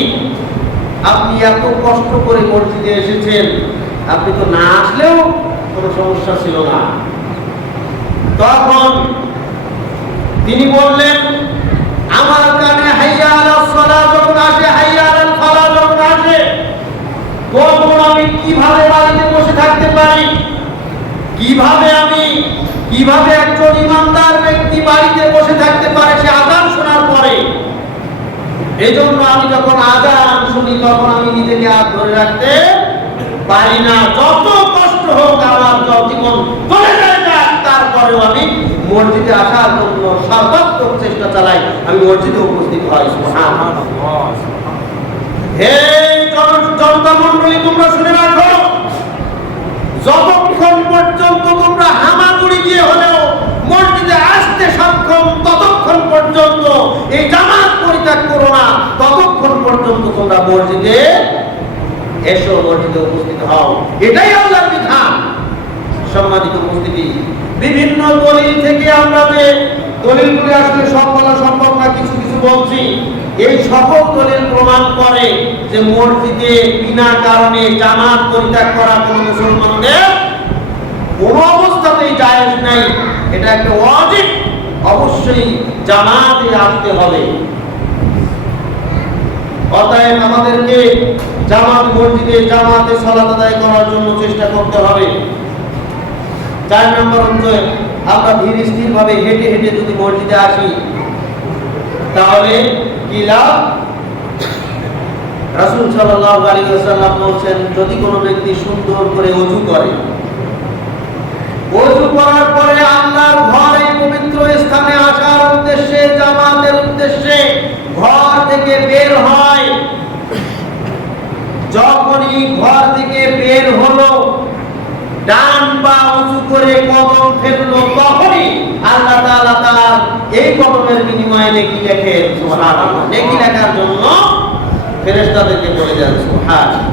আপনি এত কষ্ট করে মসজিদে এসেছেন, আপনি তো না আসলেও কোনো সমস্যা ছিল না। তখন তিনি বললেন, আমার কানে হাইয়া আলাস সালাহ যখন আসে, হাইয়া আলাল ফালাহ যখন আসে, তখন আমি কিভাবে বাড়িতে বসে থাকতে পারি? কিভাবে একজন ঈমানদার ব্যক্তি বাড়িতে বসে থাকতে পারে সে আযান শোনার পরে? এজন্য আমি যখন আযান শুনি তখন আমি নিজেকে আর ধরে রাখতে পারি না। যত কষ্ট হোক, আমার জীবন চলে যায়, তারপরেও আমি মসজিদে আসার জন্য সর্বাত্মক চেষ্টা চালাই, আমি মসজিদে উপস্থিত হই। সুবহানাল্লাহ। হে জনতা মণ্ডলী, তোমরা শুনে রাখো, যতক্ষণ পর্যন্ত তোমরা হামাগুড়ি দিয়ে হলেও মসজিদে আসতে সক্ষম, ততক্ষণ পর্যন্ত এই জামাত পরিত্যাগ করো না। ততক্ষণ পর্যন্ত তোমরা মসজিদে এসো, মসজিদে উপস্থিত হও। এটাই আল্লাহর বিধান। সম্মানিত উপস্থিতি, বিভিন্ন দলিল থেকে আমরা যে দলিলগুলি আসলে সব বলা সম্ভব না, কিছু কিছু বলছি, এই সকল দলিল প্রমাণ করে যে মসজিদে বিনা কারণে জামাত পরিত্যাগ করা কোনো মুসলমানদের কোনো অবস্থাতেই জায়েজ নাই। এটা একটা ওয়াজিব, অবশ্যই জামাতে আসতে হবে। অতএব আমাদেরকে মসজিদে জামাতে সালাত আদায় করার জন্য চেষ্টা করতে হবে। 4 নম্বর হচ্ছে আমরা ধীর স্থির ভাবে হেঁটে হেঁটে যদি মসজিদে আসি তাহলে কি লাভ? রাসূল সাল্লাল্লাহু আলাইহি ওয়াসাল্লাম বলেছেন, যদি কোনো ব্যক্তি সুন্দর করে ওযু করে, ওযু করার পরে আল্লাহর ঘরে পবিত্র স্থানে আসার উদ্দেশ্যে, জামাতের উদ্দেশ্যে ঘর থেকে বের হয়, যখনই ঘর থেকে বের হলো, ডান পা উঁচু করে কদম ফেললো, তখনই আল্লাহ তাআলা তার এই কদমের বিনিময়ে নেকি লেখেন। সুবহানাল্লাহ। নেকি লেখার জন্য ফেরেশতাদেরকে বলে দেন সুবহানাল্লাহ।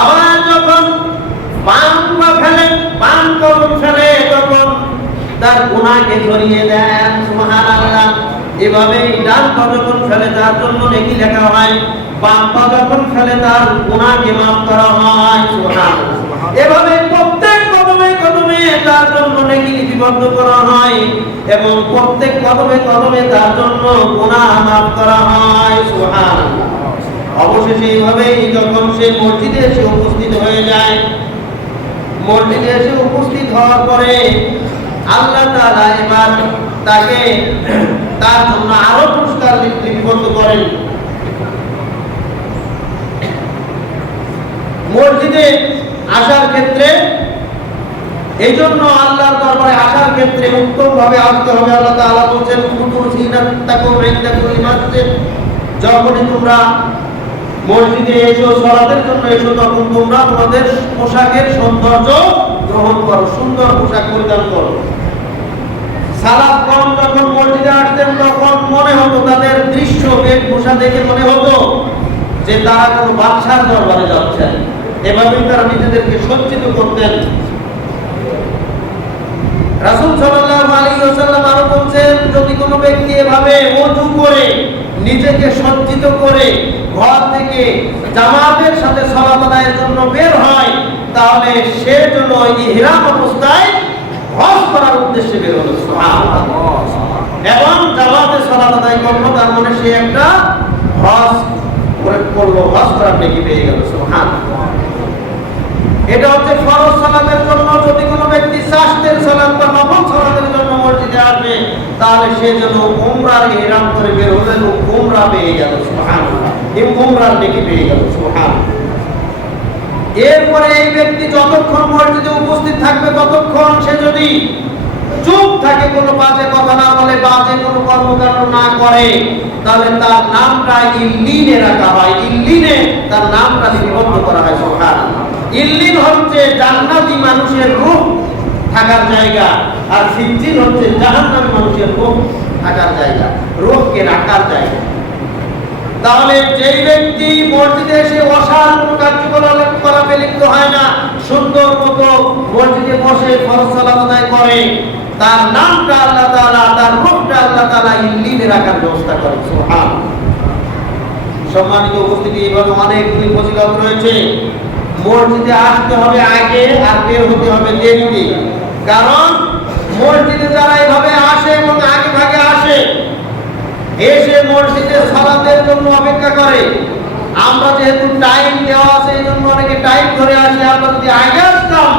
আবার যখন পান কদম ফেলে, তখন তার গুনাহকে ধরিয়ে দেন। সুবহানাল্লাহ। এভাবেই ডান পা যখন ফেলে তার জন্য নেকি লেখা হয়, বাম পা যখন ফেলে তার গুনাহকে মাফ করা হয়। সুবহানাল্লাহ। এভাবে প্রত্যেক কদমে কদমে তার জন্য নেকি লিপিবদ্ধ করা হয় এবং প্রত্যেক কদমে কদমে তার জন্য গুনাহ মাফ করা হয়। সুবহানাল্লাহ। অবশেষে এইভাবেই যখন সে মসজিদে এসে উপস্থিত হয়ে যায়, মসজিদে এসে উপস্থিত হওয়ার পরে আল্লাহ তাআলা এবার তাকে তার জন্য আরো পুরস্কার লিপিবদ্ধ করেন। মসজিদে আসার ক্ষেত্রে, এই জন্য আল্লাহর দরবারে আসার ক্ষেত্রে উত্তম ভাবে আসতে হবে। আল্লাহ তাআলা বলেন, খুদু জিনাতাকুম ইনদা কুল্লি মাসজিদ, যখনই তোমরা মসজিদে এসো, সালাতের জন্য এসো, তখন তোমরা তোমাদের পোশাকের সৌন্দর্য গ্রহণ করো, সুন্দর পোশাক পরিধান করো। সালাতগণ যখন মসজিদে আসতেন তখন মনে হতো, তাদের দৃশ্য বেশভূষা দেখে মনে হতো যে তারা কোনো বাদশার দরবারে যাচ্ছেন। এভাবেই তারা নিজেদেরকে সজ্জিত করতেন। রাসূল সাল্লাল্লাহু আলাইহি ওয়াসাল্লাম আরো বলছেন, যদি কোনো ব্যক্তি এভাবে ওযু করে নিজেকে সজ্জিত করে ঘর থেকে জামাতের সাথে সালাত আদায়ের জন্য বের হয়, তাহলে সে যেন ইহরাম অবস্থায় হজ করার উদ্দেশ্যে বের হলো। সুবহানাল্লাহ। এবং জামাতে সালাত আদায় করলো, তার মানে সে একটা হজ করলো, হজ করার নেকি পেয়ে গেল। সুবহানাল্লাহ। এটা হচ্ছে ফরজ সালাতের জন্য। যদি কোনো ব্যক্তি সাশতের সালাত বা নফল সালাতের জন্য মসজিদে আসবে, তাহলে সে যেন উমরার ইহরাম করে বের হলেন, উমরা পেয়ে গেল। সুবহানাল্লাহ। এই উমরার নেকি পেয়ে গেল। সুবহানাল্লাহ। এরপরে এই ব্যক্তি যতক্ষণ মসজিদে উপস্থিত থাকবে ততক্ষণ সে যদি চুপ থাকে, কোনো বাজে কথা না বলে, বাজে কোনো কর্মকাণ্ড না করে, তাহলে তার নামটা ইল্লিনে রাখা হয়, ইল্লিনে তার নামটা লিপিবদ্ধ করা হয়। সুবহানাল্লাহ। ইল্লিন হচ্ছে জান্নাতি মানুষের রূহ থাকার জায়গা, আর সিজ্জিন হচ্ছে জাহান্নামী মানুষের রূহ থাকার জায়গা, রূহকে রাখার জায়গা। তাহলে যেই ব্যক্তি মসজিদে এসে অসার কোনো কার্যকলাপে লিপ্ত হয় না, সুন্দর মতো মসজিদে বসে ফরজ সালাত আদায় করে, তার নামটা আল্লাহ তাআলা, তার রূহটা আল্লাহ তাআলা ইল্লিনে রাখার ব্যবস্থা করে। সুবহানাল্লাহ। সম্মানিত উপস্থিতি, এইভাবে অনেক ফজিলত রয়েছে। মসজিদে আসতে হবে আগে আর বের হতে হবে দেরিতে। কারণ মসজিদে যারা এভাবে আসে এবং আগে ভাগে আসে, এসে মসজিদে সালাতের জন্য অপেক্ষা করে, আমরা যেহেতু টাইম দেওয়া আছে এই জন্য অনেকে টাইম ধরে আসে। আমরা যদি আগে আসতাম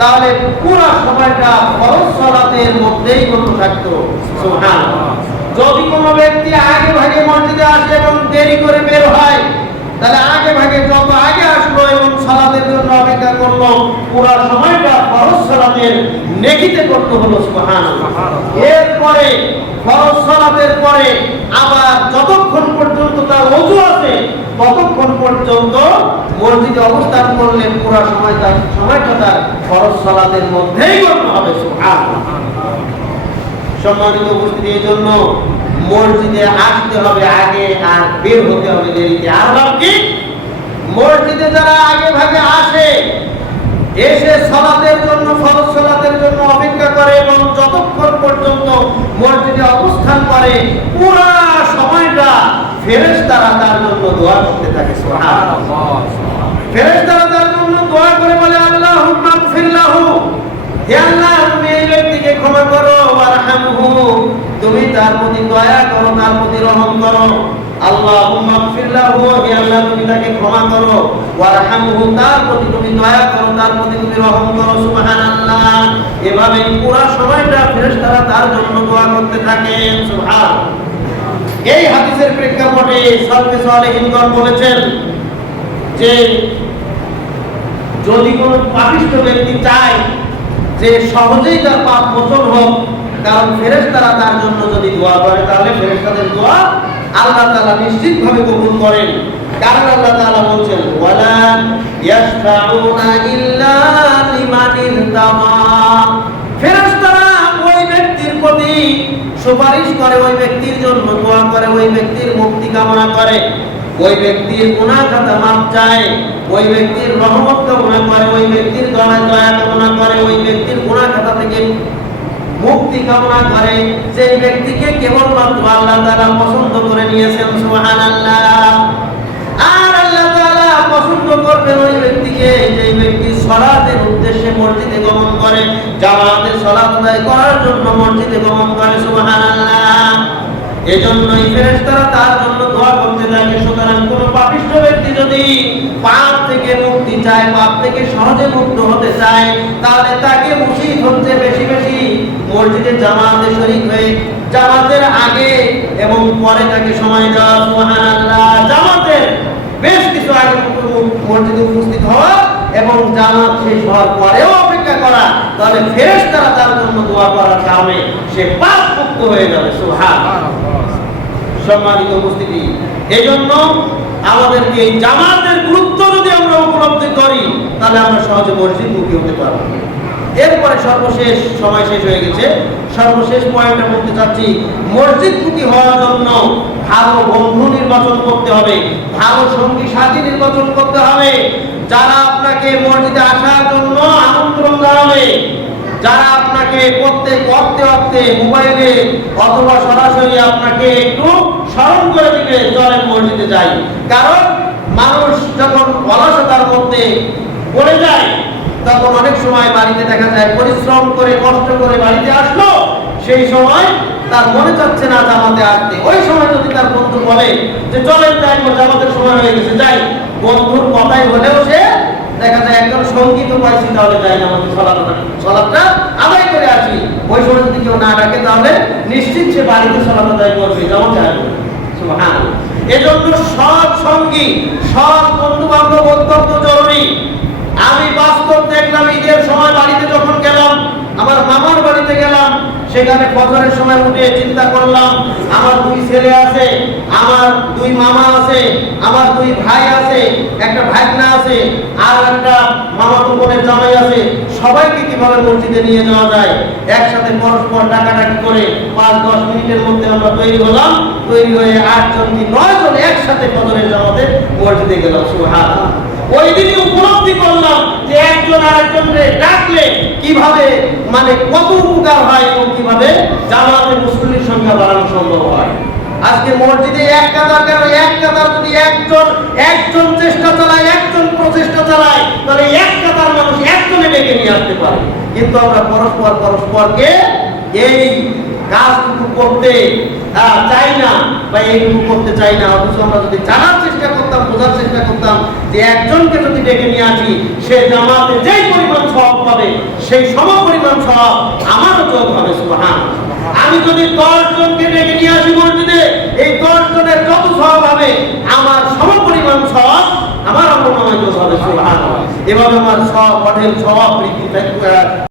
তাহলে পুরো সময়টা ফরজ সালাতের মধ্যেই বন্ধ থাকতো। সুবহানাল্লাহ। যদি কোনো ব্যক্তি আগে ভাগে মসজিদে আসে এবং দেরি করে বের হয়, তাহলে আগে ভাগে যত আগে আসলো এবং সালাতের জন্য অপেক্ষা করলো, পুরো সময়টা ফরজ সালাতের নেকিতে করতে হলো। সুবহানাল্লাহ। এরপরে ফরজ সালাতের পরে আবার যতক্ষণ পর্যন্ত তার ওযু আছে ততক্ষণ পর্যন্ত মসজিদে অবস্থান করলে পুরো সময়টা তার ফরজ সালাতের মধ্যেই করতে হবে। সুবহানাল্লাহ। সম্মানিত উপস্থিতি, এই জন্য মসজিদে আসতে হবে আগে আর বের হতে হবে দেরিতে। আর বাকি মসজিদে যারা আগে ভাগে আসে এসে সালাতের জন্য, ফরজ সালাতের জন্য অপেক্ষা করে এবং যতক্ষণ পর্যন্ত মসজিদে অবস্থান করে পুরো সময়টা ফেরেশতারা তার জন্য দোয়া করতে থাকে। সুবহানাল্লাহ। ফেরেশতারা তার জন্য দোয়া করে বলে, আল্লাহুম্মা গফির লাহু, হে আল্লাহ তুমি এই ব্যক্তিকে ক্ষমা করো, ওয়ারহামহু, তুমি তার প্রতি দয়া করো, তার প্রতি রহম করো। আল্লাহুম্মা গফির লাহু, হে আল্লাহ তুমি তাকে ক্ষমা করো, ওয়ারহামহু, তার প্রতি তুমি দয়া করো, তার প্রতি তুমি রহম করো। সুবহানাল্লাহ। এভাবে পুরো সময়টা ফেরেশতারা তার জন্য দোয়া করতে থাকেন। সুবহানাল্লাহ। এই হাদিসের প্রেক্ষাপটে সালফে সালেহিনগণ বলেছেন যে যদি কোনো পাপিষ্ঠ ব্যক্তি চায় যে সহজেই তার পাপ মোচন হোক, কারণ ফেরেশতারা তার জন্য যদি দোয়া করে তাহলে ফেরেশতাদের দোয়া আল্লাহ তাআলা নিশ্চিতভাবে কবুল করেন। কারণ আল্লাহ তাআলা বলেন, ওয়ালা ইয়াশফাউনা ইল্লা লিমান ইরতাদা, ফেরেশতারা ওই ব্যক্তির প্রতি সুপারিশ করে, ওই ব্যক্তির জন্য দোয়া করে, ওই ব্যক্তির মুক্তি কামনা করে, ওই ব্যক্তির গুনাহ খাতা মাফ চায়, ওই ব্যক্তির রহমত কামনা করে, ওই ব্যক্তির দয়া কামনা করে, ওই ব্যক্তির গুনাহ খাতা থেকে মুক্তি কামনা করে। সেই ব্যক্তিকে কেবলমাত্র আল্লাহ তাআলা পছন্দ করে নিয়েছেন। সুবহানাল্লাহ। আর আল্লাহ তাআলা পছন্দ করবেন ওই ব্যক্তিকে যে ব্যক্তি সালাতের উদ্দেশ্যে মসজিদে গমন করে, জামাতে সালাত আদায় করার জন্য মসজিদে গমন করে। সুবহানাল্লাহ। এজন্যই ফেরেশতারা তার জন্য দোয়া করতে থাকে। সুতরাং কোন পাপিষ্ঠ ব্যক্তি যদি পাপ থেকে মুক্তি চায়, পাপ থেকে সহজে মুক্ত হতে চায়, তাহলে তাকে উচিত হচ্ছে বেশি বেশি মসজিদে জামাতে শরীক হয়ে জামাতের আগে এবং পরে তাকে সময় দেওয়া। সুবহানাল্লাহ। জামাতের বেশ কিছু আগে মসজিদে উপস্থিত হওয়া এবং জামাত শেষ হওয়ার পরেও অপেক্ষা করা, তাহলে ফেরেশতারা তার জন্য দোয়া করার কারণে সে পাপ মুক্ত হয়ে যাবে। সুবহানাল্লাহ। সম্মানিত উপস্থিতি, এজন্য আমাদেরকে এই জামাতের গুরুত্ব যদি আমরা উপলব্ধি করি তাহলে আমরা সহজে মসজিদমুখী হতে পারবো। এরপরে সর্বশেষ, সময় শেষ হয়ে গেছে, সর্বশেষ পয়েন্টটা বলতে চাচ্ছি, মসজিদমুখী হওয়ার জন্য ভালো বন্ধু নির্বাচন করতে হবে, ভালো সঙ্গী সাথী নির্বাচন করতে হবে, যারা আপনাকে মসজিদে আসার জন্য আমন্ত্রণ জানাবে, যারা আপনাকে করতে মোবাইলে অথবা সরাসরি আপনাকে একটু স্মরণ করে দিবে, চলেন মসজিদে যাই। কারণ মানুষ যখন অলসতার মধ্যে পড়ে যায় তখন অনেক সময় বাড়িতে দেখা যায় পরিশ্রম করে কষ্ট করে বাড়িতে আসলো, সেই সময় তার মনে চাচ্ছে না জামাতে আসতে। ওই সময় যদি তার বন্ধু বলে যে চলেন যাই, জামাতের সময় হয়ে গেছে, যাই, বন্ধুর কথাই হলেও সে দেখা যায় একজন সঙ্গীত পাইছি তাহলে যাই না, আমাদের সালাতটা আদায় করে আসি। ওই সময় যদি কেউ না ডাকে তাহলে নিশ্চিত সে বাড়িতে সালাত আদায় করবে, যেমন আসবে। সুবহানাল্লাহ। এজন্য সৎ সঙ্গী, সৎ বন্ধু বান্ধব অত্যন্ত জরুরি। আমি বাস্তব দেখলাম, ঈদের সময় বাড়িতে যখন গেলাম, আমার মামার বাড়িতে গেলাম, সেখানে ফজরের সময় উঠে চিন্তা করলাম আমার দুই ছেলে আছে, আমার দুই মামা আছে, আমার দুই ভাই আছে, একটা ভাগনা আছে, আর একটা মামাতো বোনের জামাই আছে, সবাইকে কিভাবে মসজিদে নিয়ে যাওয়া যায়। একসাথে পরস্পর ডাকাডাকি করে 5-10 মিনিটের মধ্যে আমরা তৈরি হলাম। তৈরি হয়ে 8 জন কি 9 জন একসাথে ফজরের জামাতে মসজিদে গেলাম। সুবহানাল্লাহ। ওই দিনই উপলব্ধি করলাম যে একজন আরেকজনকে ডাকলে কিভাবে মানে কত উপকার হয় এবং কিভাবে জামাতে মুসল্লির সংখ্যা বাড়ানো সম্ভব হয়। আজকে মসজিদে এক কাতার যদি একজন চেষ্টা চালায়, একজন প্রচেষ্টা চালায়, তাহলে এক কাতার মানুষ একজনে ডেকে নিয়ে আসতে পারে। কিন্তু আমরা পরস্পরকে এই কাজটুকু করতে চাই না বা এইটুকু করতে চাই না। অথচ আমরা যদি জানার চেষ্টা করতাম, বোঝার চেষ্টা করতাম যে একজনকে যদি ডেকে নিয়ে আসি, সে জামাতে যেই পরিমাণ সওয়াব পাবে সেই সমপরিমাণ সওয়াব আমারও যোগ হবে। সুবহানাল্লাহ। আমি যদি 10 জনকে ডেকে নিয়ে আসি মসজিদে, এই 10 জনের যত সওয়াব হবে আমার সমপরিমাণ সওয়াব আমার আমলনামায় যোগ হবে। সুবহানাল্লাহ। এভাবে আমার সওয়াব বৃদ্ধি